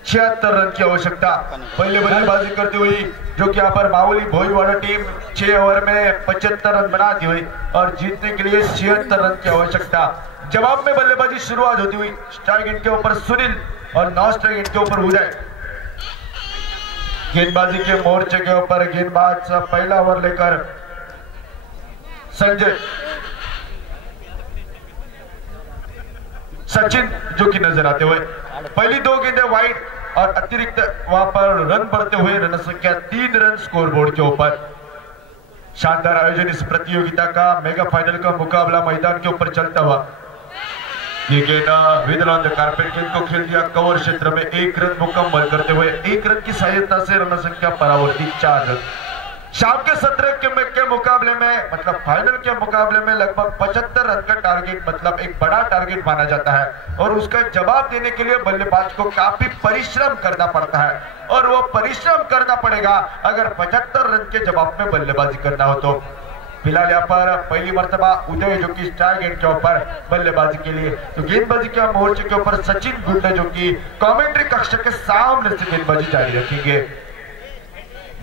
76 रन की आवश्यकता. पहले बल्लेबाजी करती हुई जो कि यहाँ पर माऊली भोईवाड़ा टीम 6 ओवर में 75 रन बनाती हुई और जीतने के लिए 76 रन की आवश्यकता. जवाब में बल्लेबाजी शुरुआत होती हुई स्ट्राइक एंड के ऊपर सुनील और नॉन स्ट्राइक एंड के ऊपर उदय. गेंदबाजी के मोर्चे के ऊपर गेंदबाज पहला ओवर लेकर संजय, सचिन जो कि नजर आते हुए. पहली 2 गेंदें वाइड और अतिरिक्त वहां पर रन बढ़ते हुए रन संख्या 3 रन स्कोरबोर्ड के ऊपर. शानदार आयोजन इस प्रतियोगिता का. मेगा फाइनल का मुकाबला मैदान के ऊपर चलता हुआ. ये गेंद विद ऑन द कारपेट गेंद को खेल दिया कवर क्षेत्र में. 1 रन मुकम्मल करते हुए 1 रन की सहायता से रन संख्या परावर्तित 4 रन. शाम के 17 के मुकाबले में, मतलब फाइनल के मुकाबले में लगभग 75 रन का टारगेट, मतलब एक बड़ा टारगेट माना जाता है और उसका जवाब देने के लिए बल्लेबाज को काफी परिश्रम करना पड़ता है और वो परिश्रम करना पड़ेगा अगर 75 रन के जवाब में बल्लेबाजी करना हो तो. फिलहाल यहाँ पर पहली मर्तबा उदय जो कि स्ट्राइक एंड के ऊपर बल्लेबाजी के लिए, तो गेंदबाजी के मोर्चे के ऊपर सचिन गुंडा जो कि कमेंट्री कक्ष के सामने से गेंदबाजी जारी रखेंगे.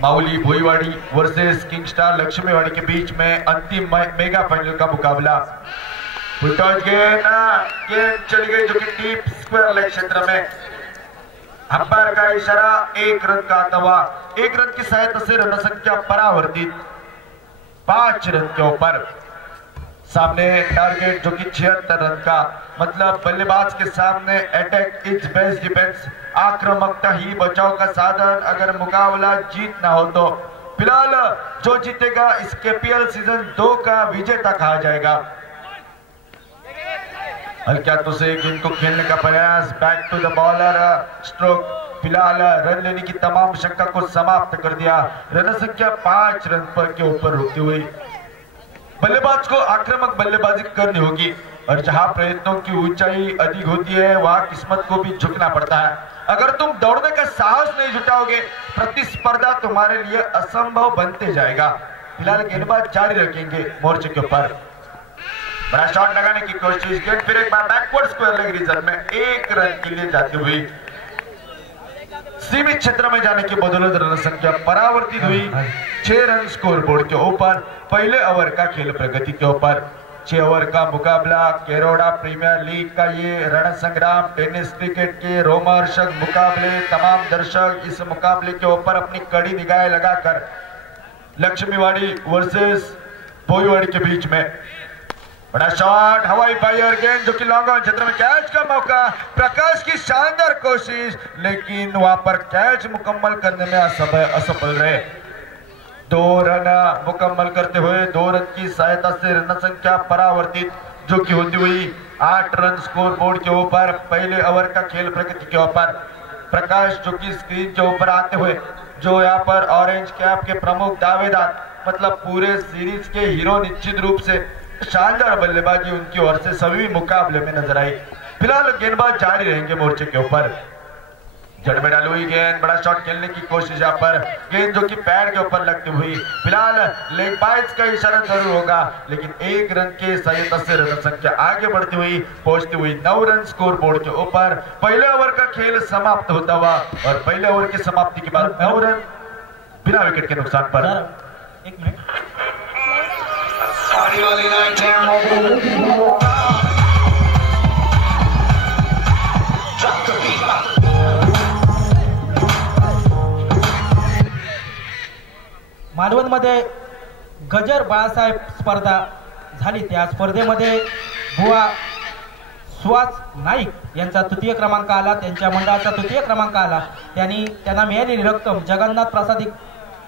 माऊली भोईवाड़ी वर्सेस किंग स्टार लक्ष्मीवाड़ी के बीच में अंतिम मेगा फाइनल का मुकाबला. गेंद चली गई जो कि डीप स्क्वायर लेग क्षेत्र में. अंपायर का इशारा 1 रन का आता हुआ. 1 रन की सहायता से रन संख्या परावर्तित 5 रन के ऊपर. सामने टारगेट जो कि 76 रन का, मतलब बल्लेबाज के सामने अटैक इज बेस्ट डिफेंस, आक्रामकता ही बचाव का साधन. अगर मुकाबला जीतना हो तो फिलहाल जो जीतेगा इस केपीएल सीजन 2 का विजेता कहा जाएगा. हल्का तो से गेंद को खेलने का प्रयास, back to the bowler stroke. फिलहाल रन लेने की तमाम शंका को समाप्त कर दिया. रन संख्या 5 रन पर के ऊपर रुकती हुई. बल्लेबाज को आक्रामक बल्लेबाजी करनी होगी और जहां प्रयत्नों की ऊंचाई अधिक होती है वहां किस्मत को भी झुकना पड़ता है. अगर तुम दौड़ने का साहस नहीं जुटाओगे प्रतिस्पर्धा तुम्हारे लिए असंभव बनते जाएगा. फिलहाल गेंदबाज जारी रखेंगे मोर्चे के ऊपर. बड़ा शॉट लगाने की कोशिश, गेंद फिर एक बार बैकवर्ड स्क्वायर लेग रीजन में 1 रन के लिए जाती हुई सीमित क्षेत्र में जाने की बदौलत रन संख्या परावर्तित हुई 6 रन स्कोर बोर्ड के ऊपर। पहले ओवर का खेल प्रगति के ऊपर 6 ओवर का मुकाबला केरोड़ा प्रीमियर लीग का ये रण संग्राम टेनिस क्रिकेट के रोमांचक मुकाबले, तमाम दर्शक इस मुकाबले के ऊपर अपनी कड़ी निगाहें लगाकर लक्ष्मीवाड़ी वर्सेस भोईवाड़ी के बीच में बड़ा शॉट, हवाई फायर, गेंद जो कि लॉन्ग ऑन क्षेत्र में कैच का मौका, प्रकाश की शानदार कोशिश, लेकिन वहां पर कैच मुकम्मल करने में असफल रहे। 2 रन मुकम्मल करते हुए 2 रन की सहायता से रन संख्या परावर्तित जो कि होती हुई 8 रन स्कोर बोर्ड के ऊपर। पहले ओवर का खेल प्रगति के ऊपर प्रकाश जो कि स्क्रीन के ऊपर आते हुए जो यहाँ पर ऑरेंज कैप के प्रमुख दावेदार मतलब पूरे सीरीज के हीरो निश्चित रूप से शानदार बल्लेबाजी उनकी ओर से सभी मुकाबले में नजर आई। फिलहाल गेंदबाज जारी रहेंगे मोर्चे के ऊपर। जड़ में डाली हुई गेंद, बड़ा शॉट खेलने की कोशिश यहाँ पर, गेंद जो कि पैड के ऊपर लगती हुई। फिलहाल लेग बाइज का इशारा जरूर होगा, लेकिन 1 रन के सहायता से रन संख्या आगे बढ़ती हुई पहुंचती हुई 9 रन स्कोर बोर्ड के ऊपर। पहले ओवर का खेल समाप्त होता हुआ और पहले ओवर की समाप्ति के बाद 9 रन बिना विकेट के नुकसान पर। एक मिनट, मालवणमध्ये गजर बाळासाहेब स्पर्धा झाली। त्या स्पर्धेमध्ये बुवा सुहास नाईक यांचा तृतीय क्रमांक आला, त्यांच्या मंडळाचा तृतीय क्रमांक आला। त्यांना मिळालेली रक्कम जगन्नाथ प्रसादिक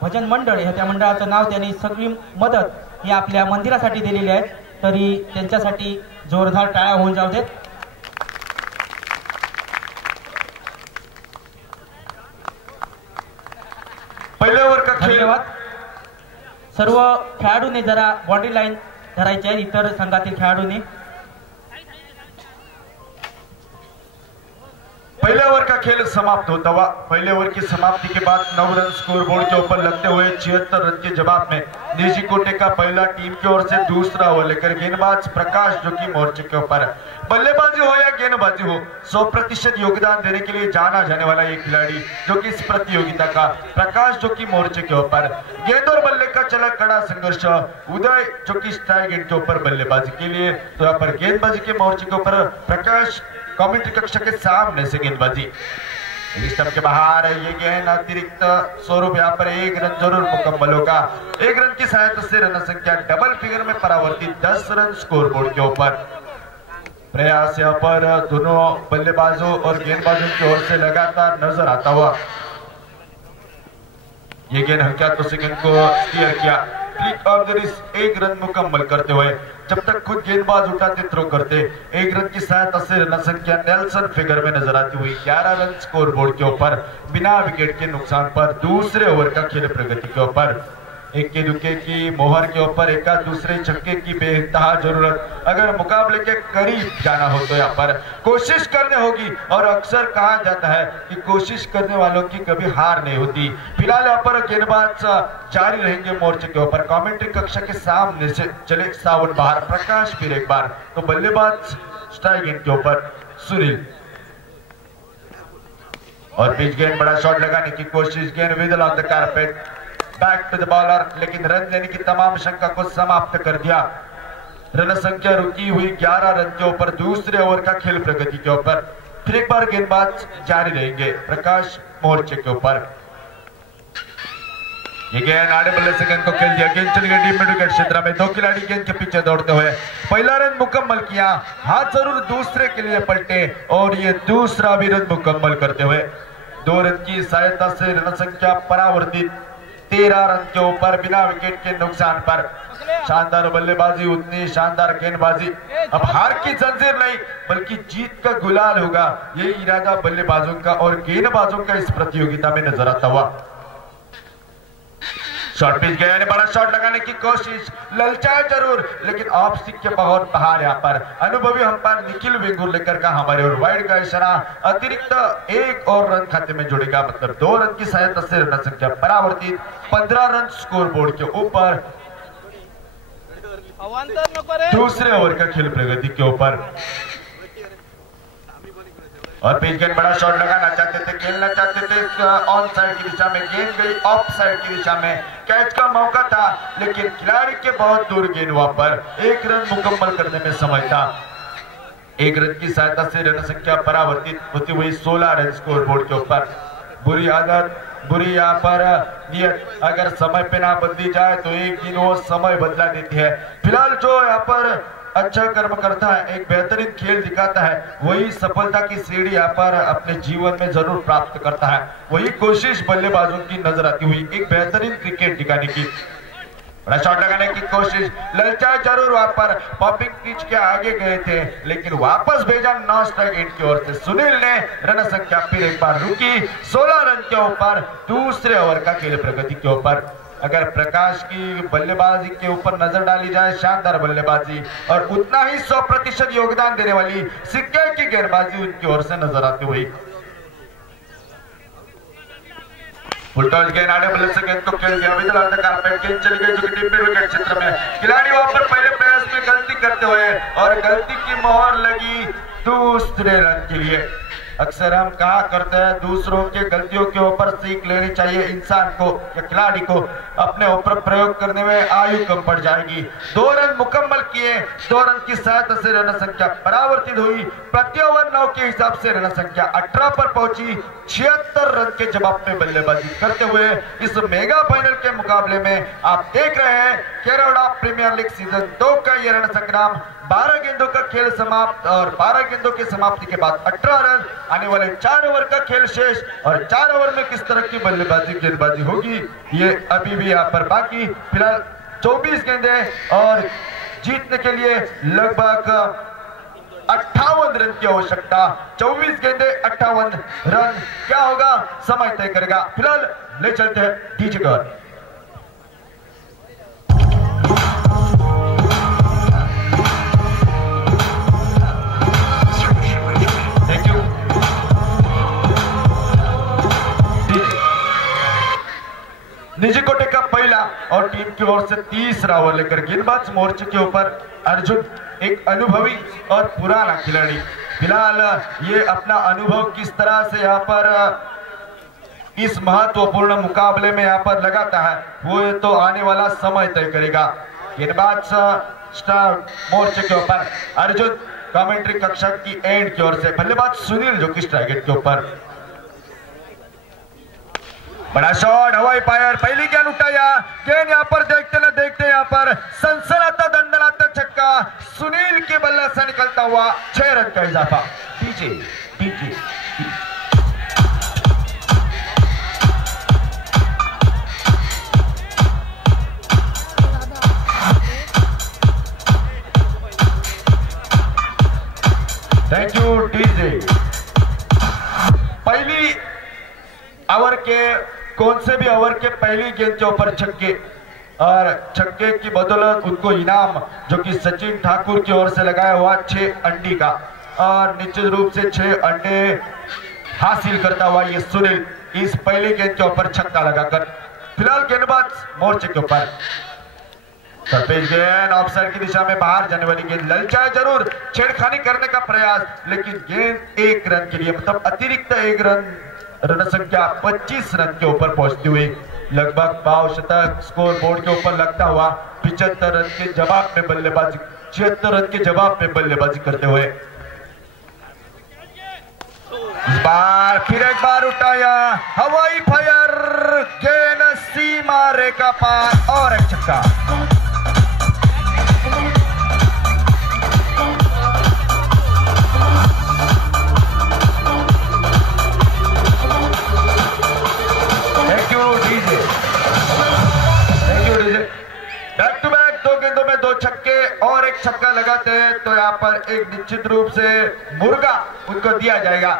भजन मंडळ हे त्या मंडळाचं नाव, त्यांनी सगळी मदत ही आपल्या मंदिरासाठी दिलेली आहे, तरी त्यांच्यासाठी जोरदार टाळ्या होऊन जाऊ देत। पहले ओवर का खेल, धन्यवाद। सर्व खेळाडूंनी जरा बॉडी लाईन धरायची आहे, इतर संघातील खेळाडूंनी। पहले ओवर का खेल समाप्त होता हुआ पहले ओवर की समाप्ति के बाद 9 रन स्कोर बोर्ड के ऊपर लगते हुए 76 रन के जवाब में निजी कोटे का पहला टीम की ओर से दूसरा ओवर लेकर गेंदबाज प्रकाश जो कि मोर्चे के ऊपर। बल्लेबाजी हो या गेंदबाजी हो 100% योगदान देने के लिए जाना जाने वाला एक खिलाड़ी जो कि इस प्रतियोगिता का प्रकाश जो कि मोर्चे के ऊपर। गेंद और बल्ले का चला कड़ा संघर्ष, उदय जो कि स्ट्राइक गेंद के ऊपर बल्लेबाजी के लिए, तो यहाँ पर गेंदबाजी के मोर्चे के ऊपर प्रकाश कमेंट्री कक्ष के सामने से गेंदबाजी स्टंप के बाहर है। ये गेंद अतिरिक्त स्वरूप यहाँ पर 1 रन जरूर मुकम्मल होगा। 1 रन की सहायता से रन संख्या डबल फिगर में परावर्तित 10 रन स्कोर बोर्ड के ऊपर। प्रयास यहाँ पर दोनों बल्लेबाजों और गेंदबाजों की ओर से लगातार नजर आता हुआ। ये गेंद हल्का तो सेकंड को स्टीयर किया, click of the wrist 1 run मुकम्मल करते हुए जब तक खुद गेंदबाज उठाते थ्रो करते 1 रन की सहायता से रन संख्या नेल्सन फिगर में नजर आती हुई 11 रन स्कोर बोर्ड के ऊपर बिना विकेट के नुकसान पर। दूसरे ओवर का खेल प्रगति के ऊपर इक्के दुक्के की मोहर के ऊपर एका दूसरे छक्के की बेइंतहा जरूरत। अगर मुकाबले के करीब जाना हो तो यहाँ पर कोशिश करने होगी, और अक्सर कहा जाता है कि कोशिश करने वालों की कभी हार नहीं होती। फिलहाल यहाँ पर गेंदबाज जारी रहेंगे मोर्चे के ऊपर। कमेंट्री कक्षा के सामने से चले सावन बाहर, प्रकाश फिर एक बार, तो बल्लेबाज स्ट्राइक गेंद के ऊपर सुनील, और पिच गेंद बड़ा शॉट लगाने की कोशिश, गेंद विदल on the carpet, back to the bowler, लेकिन रन लेने की तमाम शंका को समाप्त कर दिया। रन संख्या रुकी हुई 11 रन के ऊपर दूसरे ओवर का खेल प्रगति के ऊपर। फिर एक बार गेंदबाज जारी रहेंगे प्रकाश मोर्चे के ऊपर। ये गेंद आड़े बल्ले से गेंद को खेल दिया, गेंद चली गई डीप मिड विकेट क्षेत्र में। 2 खिलाड़ी गेंद के पीछे दौड़ते हुए पहला रन मुकम्मल किया, हाथ जरूर दूसरे के लिए पलटे और ये दूसरा भी रन मुकम्मल करते हुए 2 रन की सहायता से रन संख्या परावर्तित 13 रन के ऊपर बिना विकेट के नुकसान पर। शानदार बल्लेबाजी, उतनी शानदार गेंदबाजी। अब हार की जंजीर नहीं बल्कि जीत का गुलाल होगा, यही इरादा बल्लेबाजों का और गेंदबाजों का इस प्रतियोगिता में नजर आता हुआ। शॉर्ट पिच गए, बड़ा शॉट लगाने की कोशिश, ललचाए जरूर लेकिन ऑफ स्टिक के बहुत बाहर। यहाँ पर अनुभवी अंपायर निखिल वेंगुर लेकर का हमारे और वाइड का इशारा, अतिरिक्त 1 और रन खाते में जुड़ेगा, मतलब 2 रन की सहायता से रन संख्या परावर्तित 15 रन स्कोर बोर्ड के ऊपर। दूसरे ओवर का खेल प्रगति के ऊपर और पिच गेंद बड़ा शॉट लगाना चाहते थे, खेलना चाहते थे ऑन साइड की दिशा में, गेंद गई ऑफ साइड की दिशा में, कैच का मौका था लेकिन खिलाड़ी के बहुत दूर गेंद वहां पर। एक रन मुकम्मल करने में समय था। एक रन की सहायता से रन संख्या परावर्तित होती हुई 16 रन स्कोर बोर्ड के ऊपर। बुरी आदत, बुरी यहाँ पर नियत, अगर समय पे ना बदली जाए तो एक दिन वो समय बदला देती है। फिलहाल जो यहाँ पर अच्छा कर्म करता है, एक बेहतरीन खेल दिखाता है, वही सफलता की सीढ़ी यहाँ पर अपने जीवन में जरूर प्राप्त करता है। वही कोशिश बल्लेबाजों की नजर आती हुई एक बेहतरीन क्रिकेट दिखाने की, बड़ा शॉट लगाने की कोशिश, ललचाए जरूर वहां पर, पॉपिंग पिच के आगे गए थे लेकिन वापस भेजा नॉन स्ट्राइक एंड की ओर से। सुनील ने रन संख्या फिर एक बार रुकी 16 रन के ऊपर दूसरे ओवर का खेल प्रगति के ऊपर। अगर प्रकाश की बल्लेबाजी के ऊपर नजर डाली जाए, शानदार बल्लेबाजी और उतना ही 100% योगदान देने वाली सिक्के की गेंदबाजी उनकी ओर से नजर आती हुई। फुलटॉस गेंद आने बल्ले से गेंद को खेल दिया, कारपेट गेंद चली गई जो कि टीम विकेट क्षेत्र में। खिलाड़ी वहां पर पहले प्रयास में गलती करते हुए और गलती की मोहर लगी दूसरे रन के लिए। अक्सर हम कहा करते हैं दूसरों के गलतियों के ऊपर सीख लेनी चाहिए इंसान को या खिलाड़ी को, अपने ऊपर प्रयोग करने में आयु कम पड़ जाएगी। 2 रन मुकम्मल किए, 2 रन की सहायता से रन संख्या परावर्तित हुई। प्रति ओवर 9 के हिसाब से रन संख्या 18 पर पहुंची। 76 रन के जवाब में बल्लेबाजी करते हुए इस मेगा फाइनल के मुकाबले में आप देख रहे हैं केरला प्रीमियर लीग सीजन 2 का ये रण संग्राम। 12 गेंदों का खेल समाप्त और 12 गेंदों की समाप्ति के बाद 18 रन। आने वाले 4 ओवर का खेल शेष और 4 ओवर में किस तरह की बल्लेबाजी गेंदबाजी होगी ये अभी भी यहाँ पर बाकी। फिलहाल 24 गेंदें और जीतने के लिए लगभग 58 रन की आवश्यकता। 24 गेंदें 58 रन, क्या होगा समय तय करेगा। फिलहाल ले चलते हैं डीजे गौर। निजी कोटे का पहला और टीम की ओर से तीसरा ओवर लेकर गेंदबाज मोर्चे के ऊपर अर्जुन, एक अनुभवी और पुराना खिलाड़ी। फिलहाल ये अपना अनुभव किस तरह से यहाँ पर इस महत्वपूर्ण मुकाबले में यहाँ पर लगाता है वो तो आने वाला समय तय करेगा। गेंदबाज स्टार मोर्चे के ऊपर अर्जुन, कमेंट्री कक्षा की एंड की ओर से बल्लेबाज सुनील जो कि स्ट्राइक के ऊपर। बड़ा शॉट, हवाई फायर, पहली गेंद उठाया, गेंद यहाँ पर देखते न देखते यहाँ पर सनसनाता दंडनाता छक्का, सुनील के बल्ले से निकलता हुआ 6 रन का इजाफा। DJ DJ thank you DJ. पहली ओवर के कौन से भी ओवर के पहली गेंद के ऊपर छक्के और छक्के की बदौलत उनको इनाम जो कि सचिन ठाकुर की ओर से लगाया हुआ 6 अंडे का और निश्चित रूप से 6 अंडे हासिल करता हुआ ये सुनील इस पहली गेंद के ऊपर छक्का लगाकर। फिलहाल गेंदबाज मोर्चे के ऊपर गेंद ऑफ साइड की दिशा में बाहर जाने वाली गेंद, ललचाए जरूर, छेड़खानी करने का प्रयास लेकिन गेंद 1 रन के लिए मतलब अतिरिक्त 1 रन, रन संख्या 25 रन के ऊपर पहुंचती हुई लगभग 52 शतक स्कोर बोर्ड के ऊपर लगता हुआ 75 रन के जवाब में बल्लेबाजी 76 रन के जवाब में बल्लेबाजी करते हुए इस बार फिर एक बार उठाया, हवाई फायर, गेंद सीमा रेखा पार और एक छक्का। बैक टू बैक 2 गेंदों में 2 छक्के और 1 छक्का लगाते हैं तो यहाँ पर एक निश्चित रूप से मुर्गा उनको दिया जाएगा,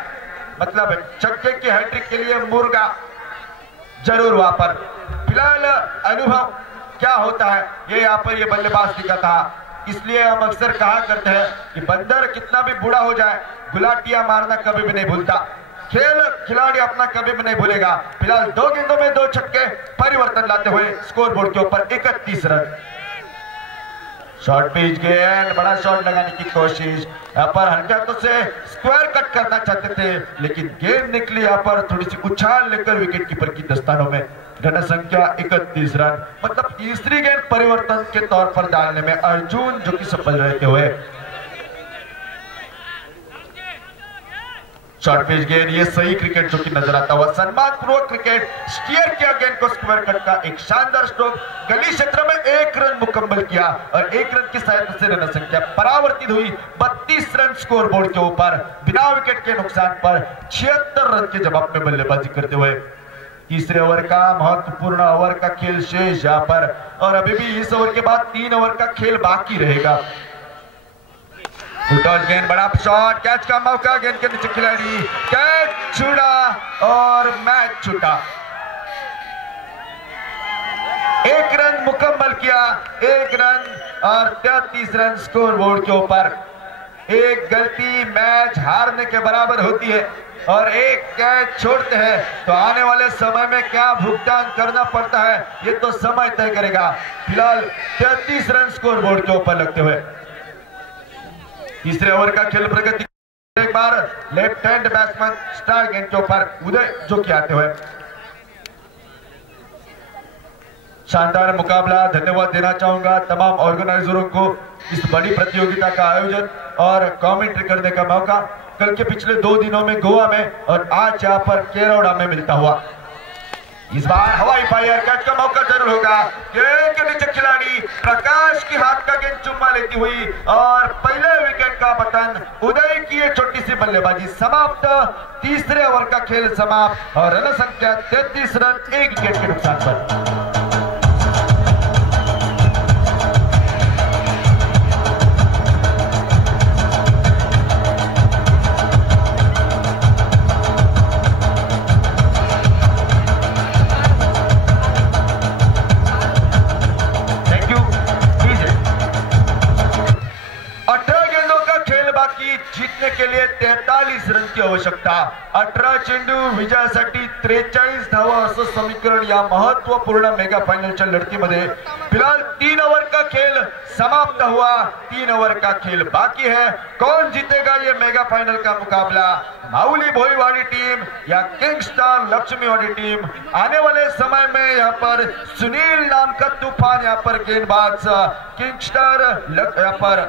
मतलब छक्के की हैट्रिक के लिए मुर्गा जरूर वहां पर। फिलहाल अनुभव क्या होता है ये यहाँ पर ये बल्लेबाज दिखा था, इसलिए हम अक्सर कहा करते हैं कि बंदर कितना भी बूढ़ा हो जाए गुलाटियां मारना कभी भी नहीं भूलता। खेल खिलाड़ी अपना कभी भी नहीं भूलेगा। फिलहाल 2 गेंदों में 2 छक्के परिवर्तन लाते हुए स्कोर बोर्ड के ऊपर 31 रन। शॉर्ट पिच गेंद, बड़ा शॉट लगाने की कोशिश, यहाँ पर हल्के हाथों से स्क्वायर कट करना चाहते थे लेकिन गेंद निकली यहाँ पर थोड़ी सी उछाल लेकर विकेट कीपर की दस्तानों में। रन संख्या 31 रन, मतलब तीसरी गेंद परिवर्तन के तौर पर डालने में अर्जुन जो कि सफल रहते हुए। शॉर्ट पिच गेंद, ये सही क्रिकेट जो कि नजर आता हुआ, सम्मान पूर्वक क्रिकेट, स्टीयर किया गेंद को, स्क्वायर कट का एक शानदार स्ट्रोक, गली क्षेत्र में 1 रन मुकम्मल किया और 1 रन की सहायता से रन संख्या परावर्तित हुई 32 रन स्कोर बोर्ड के ऊपर बिना विकेट के नुकसान पर 76 रन के जवाब में बल्लेबाजी करते हुए। तीसरे ओवर का महत्वपूर्ण ओवर का खेल शेष यहाँ पर, और अभी भी इस ओवर के बाद 3 ओवर का खेल बाकी रहेगा। टॉस गेंद, बड़ा शॉट, कैच का मौका, गेंद के नीचे खिलाड़ी, कैच छूटा और मैच छूटा। 1 रन मुकम्मल किया, 1 रन और 33 रन स्कोर बोर्ड के ऊपर। एक गलती मैच हारने के बराबर होती है और एक कैच छोड़ते हैं तो आने वाले समय में क्या भुगतान करना पड़ता है ये तो समय तय करेगा। फिलहाल 33 रन स्कोर बोर्ड के ऊपर लगते हुए तीसरे ओवर का खेल प्रगति। एक बार लेफ्ट हैंड बैट्समैन स्टार गेंद के ऊपर उदय जो कि आते हुए। शानदार मुकाबला, धन्यवाद देना चाहूंगा तमाम ऑर्गेनाइजरों को इस बड़ी प्रतियोगिता का आयोजन और कमेंट्री करने का मौका कल के पिछले 2 दिनों में गोवा में और आज यहाँ पर केरौड़ा में मिलता हुआ। इस बार हवाई फायर, कैच का मौका जरूर होगा, गेंद के नीचे खिलाड़ी प्रकाश के हाथ का गेंद चुम्मा लेती हुई और पहले विकेट का पतन, उदय की ये छोटी सी बल्लेबाजी समाप्त। तीसरे ओवर का खेल समाप्त और रन संख्या 33 रन 1 विकेट के नुकसान पर। जीतने के लिए 43 रन की आवश्यकता, 18 चेंडू विजयासाठी 43 धावा असं समीकरण या महत्वपूर्ण मेगा फायनलच्या लढतीमध्ये। फिलहाल 3 ओवर का खेल समाप्त हुआ, 3 ओवर का खेल बाकी है। कौन जीतेगा ये मेगा फाइनल का मुकाबला, माउली भोईवाड़ी टीम या किंग स्टार लक्ष्मीवाड़ी टीम? आने वाले समय में यहाँ पर सुनील नाम का तूफान यहाँ पर गेंदबाज किंग स्टार यहाँ पर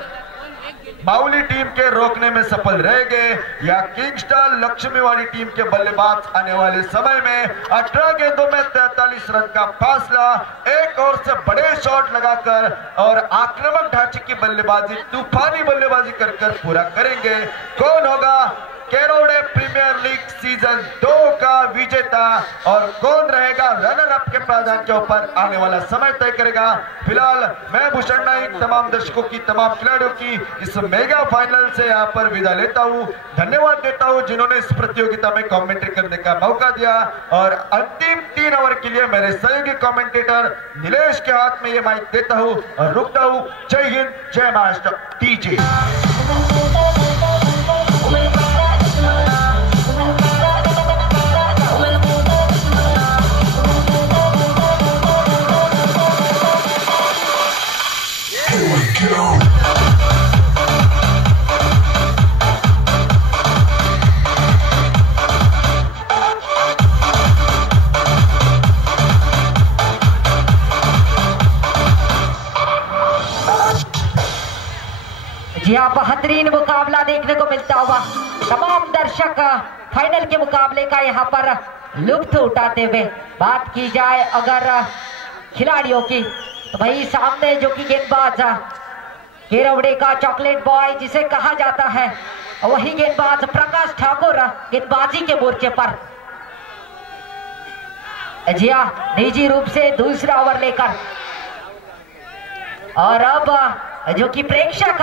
माउली टीम के रोकने में सफल रहेंगे या किंग स्टार लक्ष्मीवाड़ी टीम के बल्लेबाज आने वाले समय में 18 गेंदों में 43 रन का फासला एक ओर से बड़े शॉट लगाकर और आक्रामक ढांचे की बल्लेबाजी, तूफानी बल्लेबाजी कर पूरा करेंगे? कौन होगा केरौड़े प्रीमियर लीग सीजन 2 का विजेता और कौन रहेगा रनर अप के प्रावधान के ऊपर आने वाला समय तय करेगा। फिलहाल मैं भूषण नाइक तमाम दर्शकों की, तमाम खिलाड़ियों की इस मेगा फाइनल से यहाँ पर विदा लेता हूँ। धन्यवाद देता हूँ जिन्होंने इस प्रतियोगिता में कमेंट्री करने का मौका दिया और अंतिम 3 ओवर के लिए मेरे सहयोगी कमेंटेटर नीलेश के हाथ में ये माइक देता हूँ और रुकता हूँ। जय हिंद, जय महाराष्ट्र, टीजे। यह बेहतरीन मुकाबला देखने को मिलता हुआ, तमाम दर्शक फाइनल के मुकाबले का यहाँ पर लुत्फ उठाते हुए। बात की जाए अगर खिलाड़ियों की तो भाई सामने जो कि गेंदबाज केरौड़े का चॉकलेट बॉय जिसे कहा जाता है, वही गेंदबाज प्रकाश ठाकुर गेंदबाजी के मोर्चे पर जी हाँ निजी रूप से दूसरा ओवर लेकर, और अब जो कि प्रेक्षक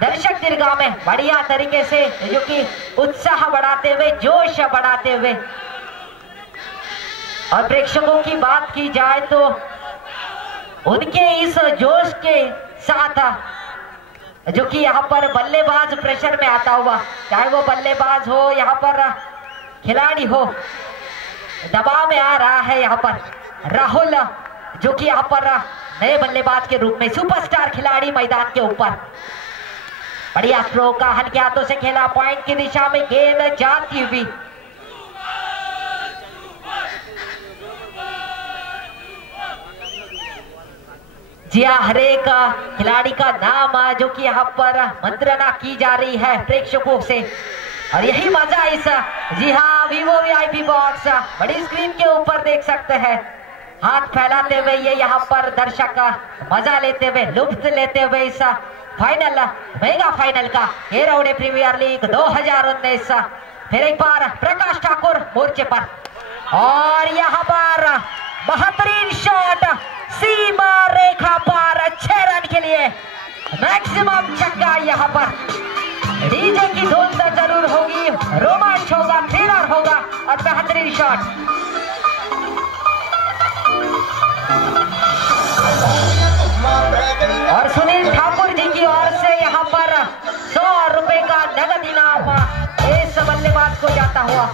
दर्शक दीर्घा में बढ़िया तरीके से जो कि उत्साह बढ़ाते हुए, जोश बढ़ाते हुए, और प्रेक्षकों की बात की जाए तो उनके इस जोश के साथ जो कि यहाँ पर बल्लेबाज प्रेशर में आता हुआ, चाहे वो बल्लेबाज हो यहाँ पर खिलाड़ी हो, दबाव में आ रहा है यहाँ पर राहुल जो कि यहाँ पर नए बल्लेबाज के रूप में सुपरस्टार खिलाड़ी मैदान के ऊपर। बढ़िया स्ट्रोक का हल्के हाथों से खेला, पॉइंट की दिशा में गेंद जाती हुई। जी हाँ, हर एक खिलाड़ी का नाम जो कि यहाँ पर मंत्रणा की जा रही है प्रेक्षकों से, और यही मजा इस जी हाँ वीवो VIP बॉक्स बड़ी स्क्रीन के ऊपर देख सकते हैं। हाथ फैलाते हुए ये यहाँ पर दर्शक मजा लेते हुए, लुत्फ लेते हुए इस फाइनल, मेगा फाइनल का एरोडे प्रीमियर लीग 2019। फिर एक बार प्रकाश ठाकुर मोर्चे पर, और यहाँ पर बेहतरीन शॉट, सीमा रेखा पार 6 रन के लिए मैक्सिमम छक्का। यहाँ पर डीजे की धुन तो जरूर होगी, रोमांच होगा, थ्रिलर होगा और बेहतरीन शॉट। और सुनील ठाकुर जी की ओर से यहाँ पर 100 रुपए का नगद इनाम इस बल्लेबाज को जाता हुआ।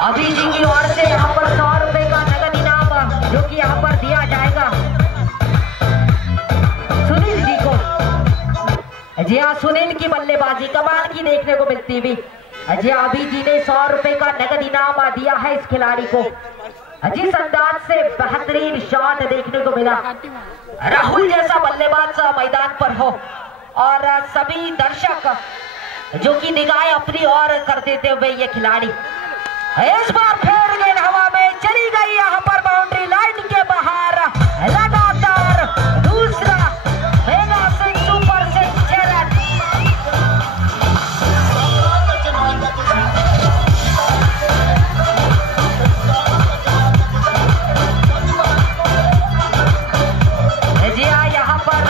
अभी जी की ओर से यहाँ पर 100 रुपए का नगद इनाम जो कि यहाँ पर दिया जाएगा सुनील जी को। जी हाँ, सुनील की बल्लेबाजी कमाल की देखने को मिलती हुई। जी अभी जी ने 100 रुपए का नगद इनाम दिया है इस खिलाड़ी को। जिस अंदाज से बेहतरीन शॉट देखने को मिला, राहुल जैसा बल्लेबाज मैदान पर हो और सभी दर्शक जो कि निगाहें अपनी ओर कर देते हुए ये खिलाड़ी इस बार फिर गेंद हवा में चली गई, यहाँ पर बाउंड्री लाइन के बाहर। लगातार दूसरा मेगा सिंह सुपर 6 रन। जी हाँ, यहाँ पर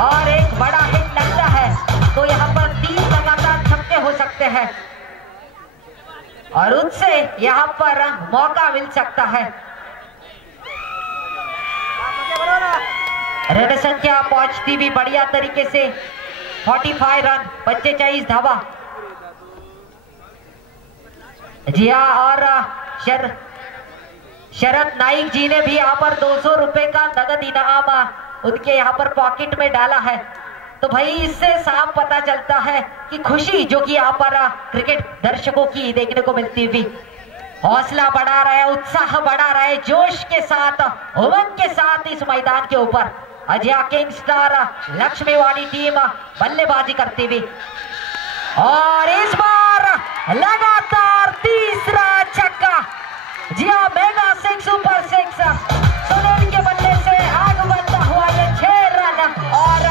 और एक बड़ा हिट लगता है तो यहाँ पर 3 लगातार छक्के हो सकते हैं और उससे यहाँ पर मौका मिल सकता है। रन संख्या पहुंचती भी बढ़िया तरीके से 45 रन, 45 धावा। जी हाँ, और शरद नाइक जी ने भी यहाँ पर 200 रुपए का नगद इनाम उनके यहाँ पर पॉकेट में डाला है। तो भाई इससे साफ पता चलता है कि खुशी जो कि यहाँ पर क्रिकेट दर्शकों की देखने को मिलती हुई, हौसला बढ़ा रहा है, उत्साह बढ़ा रहा है, जोश के साथ, उमंग के साथ इस मैदान के ऊपर अजय किंग स्टार लक्ष्मीवाड़ी टीम बल्लेबाजी करती हुई। और इस बार लगातार तीसरा छक्का। जी हाँ, मेगा 6 सुपर 6 सुनील के बल्ले से आग बनता हुआ ये 6 रन और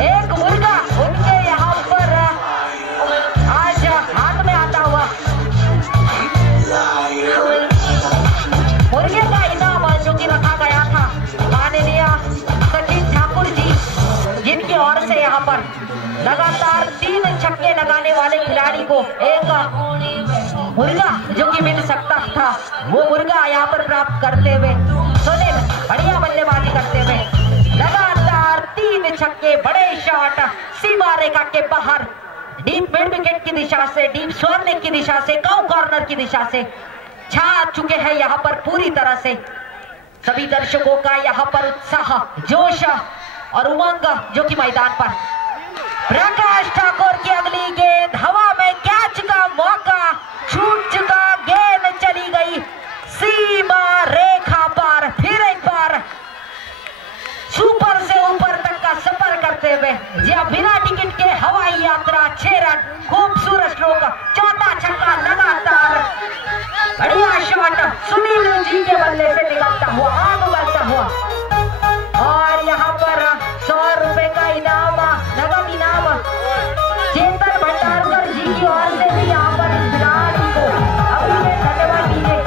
एक मुर्गा उनके यहाँ पर आज हाथ में आता हुआ। मुर्गे का इनाम जो कि रखा गया था माननीय सचिन ठाकुर जी, जिनकी ओर से यहाँ पर लगातार 3 छक्के लगाने वाले खिलाड़ी को एक मुर्गा जो कि मिल सकता था, वो मुर्गा यहाँ पर प्राप्त करते हुए सुनील बढ़िया बल्लेबाजी करते हुए लगातार 3 छक्के, बड़े शॉट, सीमा रेखा के बाहर, डीप मिड विकेट की दिशा से, डीप स्वर्णिक की दिशा से, काउ कॉर्नर की दिशा से छा चुके हैं यहाँ पर पूरी तरह से। सभी दर्शकों का यहाँ पर उत्साह, जोश और उमंग जो कि मैदान पर। प्रकाश ठाकुर की अगली गेंद हवा में, कैच का मौका छूट चुका, गेंद चली गई सीमा रेखा पार। फिर एक बार सुपर से ऊपर तक का सफर करते हुए जी बिना टिकट के हवाई यात्रा 6 रन, खूबसूरत स्ट्रोक, चौथा छक्का लगातार, बढ़िया शॉट सुनील जी के बल्ले से निकलता हुआ, आग बढ़ता हुआ। और यहाँ पर 100 रुपए का इनाम, नगद इनाम चेतन भंडारकर जी की ओर से भी यहाँ पर इस खिलाड़ी को अभी में धन्यवाद दीजिए।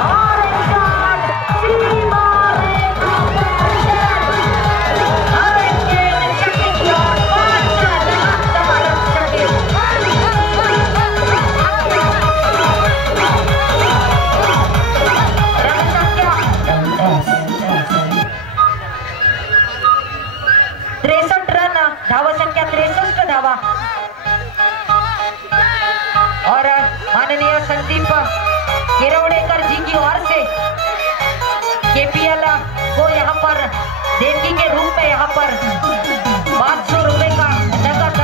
और एक शॉट सीमा रेखा हर एक गेंद छक्के की ओर, 5 लगातार छक्के। रन संख्या 63 रन, धावा संख्या 63 धावा। और माननीय संदीप किरवड़ेकर जी की ओर से केपीएल को यहाँ पर देणगी के रूप में यहाँ पर 500 रुपए का नगद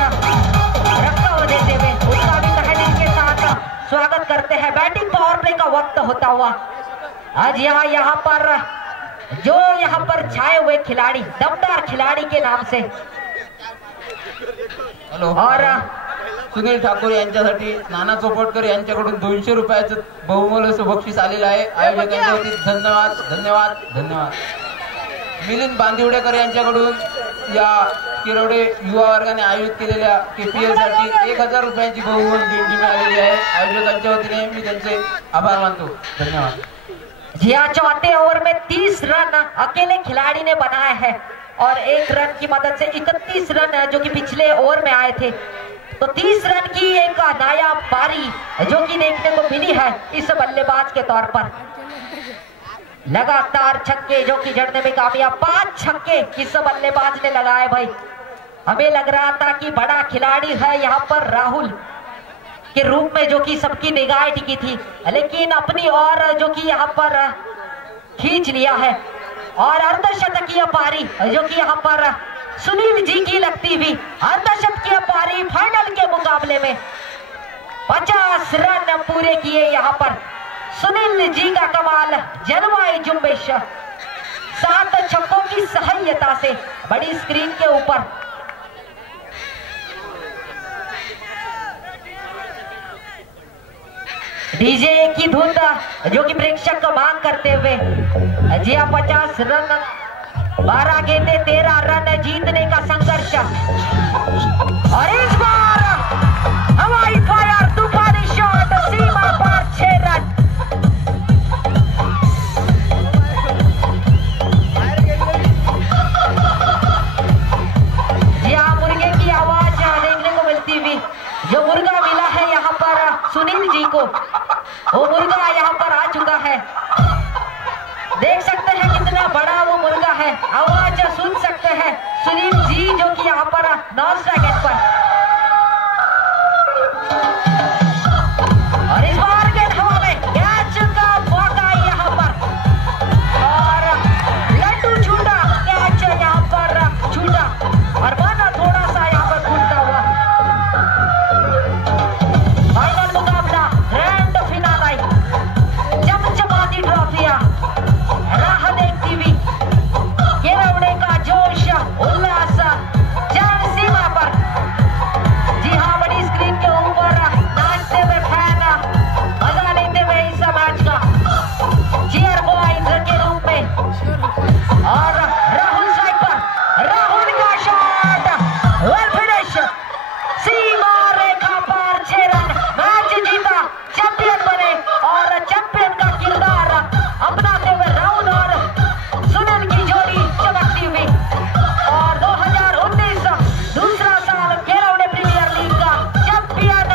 रकम देते हुए उसका भी तहे दिल के साथ स्वागत करते हैं। बैटिंग पावर प्ले का वक्त होता हुआ आज यहाँ पर जो यहाँ पर छाए हुए खिलाड़ी दमदार खिलाड़ी के नाम से और सुनील ठाकूर यांच्यासाठी नाना चोपटकर यांच्याकडून 200 रुपयाचं बहुमूल्य बक्षीस आलेलं आहे। आयोजकांच्या वतीने धन्यवाद धन्यवाद धन्यवाद। मिलिंद बांदिवडेकर यांच्याकडून या किरवडे युवा वर्गाने आयोजित केलेल्या केपीएल साठी 1000 रुपयांची बहुमूल्य देणगी मिळालेली आहे। आयोजकांच्या वतीने मी त्यांचे आभार मानतो। धन्यवाद। जी हाँ, चौथे ओवर में 30 रन अकेले खिलाड़ी ने बनाए हैं और 1 रन की मदद से 31 रन जो कि पिछले ओवर में आए थे, तो 30 रन की एक नायाब पारी जो कि देखने को मिली है इस बल्लेबाज के तौर पर। लगातार छक्के जो कि जड़ने में कामयाब, 5 छक्के इस बल्लेबाज ने लगाए भाई। हमें लग रहा था कि बड़ा खिलाड़ी है यहाँ पर राहुल के रूप में जो कि सबकी निगाह टिकी थी, लेकिन अपनी ओर जो कि यहाँ पर खींच लिया है और अर्धशतकीय पारी जो कि यहाँ पर सुनील जी की लगती हुई अर्धशतकीय पारी फाइनल के मुकाबले में 50 रन पूरे किए यहाँ पर सुनील जी का कमाल, जलवाई जुम्बिश 7 छक्कों की सहायता से बड़ी स्क्रीन के ऊपर डीजे की धुन जो कि प्रेक्षक मांग करते हुए जी 50 रन 12 गेंदे 13 रन जीतने का संघर्ष और इस बार हवाई फायर तूफानी शॉट सीमा पर 6 रन। यहाँ मुर्गे की आवाज देखने को मिलती हुई, जो मुर्गा मिला है यहाँ पर सुनील जी को, वो मुर्गा यहाँ पर आ चुका है। देख सकते हैं कितना बड़ा वो मुर्गा है, आवाज सुन सकते हैं सुनील जी जो कि यहाँ पर नॉन स्ट्राइक पर और इस बार गेंद हवा में, कैच का मौका यहाँ पर और लड्डू छूटा, कैच यहाँ पर छूटा और बना थोड़ा सा यहाँ पर घूमता हुआ। फाइनल मुकाबला ग्रैंड फिनाले, चमचमाती ट्रॉफियां राह देखती हुई, किरवड़े का जोश उल्लास चरण सीमा पर। जी हाँ, बड़ी स्क्रीन के ऊपर नाचते हुए फैन मजा लेते हुए इस मैच का चीयर बॉयज के रूप में और राहुल स्ट्राइक पर, राहुल का शॉट वेल फिनिश, सीमा रेखा पर 6 रन, मैच जीता, चैंपियन बने और चैंपियन का किरदार अपनाते हुए राहुल और सुनील की जोड़ी चमकती हुई और 2019 दूसरा साल किरवड़े प्रीमियर लीग का चैंपियन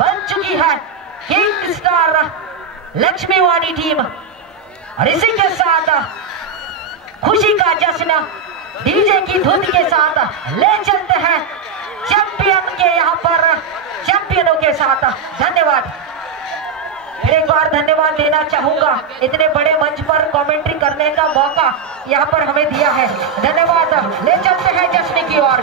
बन चुकी है किंग स्टार लक्ष्मीवाड़ी टीम। और इसी के साथ खुशी का जश्न डीजे की धुन के साथ ले चलते हैं चैंपियन के यहाँ पर चैंपियनों के साथ। धन्यवाद। एक बार धन्यवाद देना चाहूंगा, इतने बड़े मंच पर कमेंट्री करने का मौका यहाँ पर हमें दिया है। धन्यवाद। ले चलते हैं जश्न की ओर।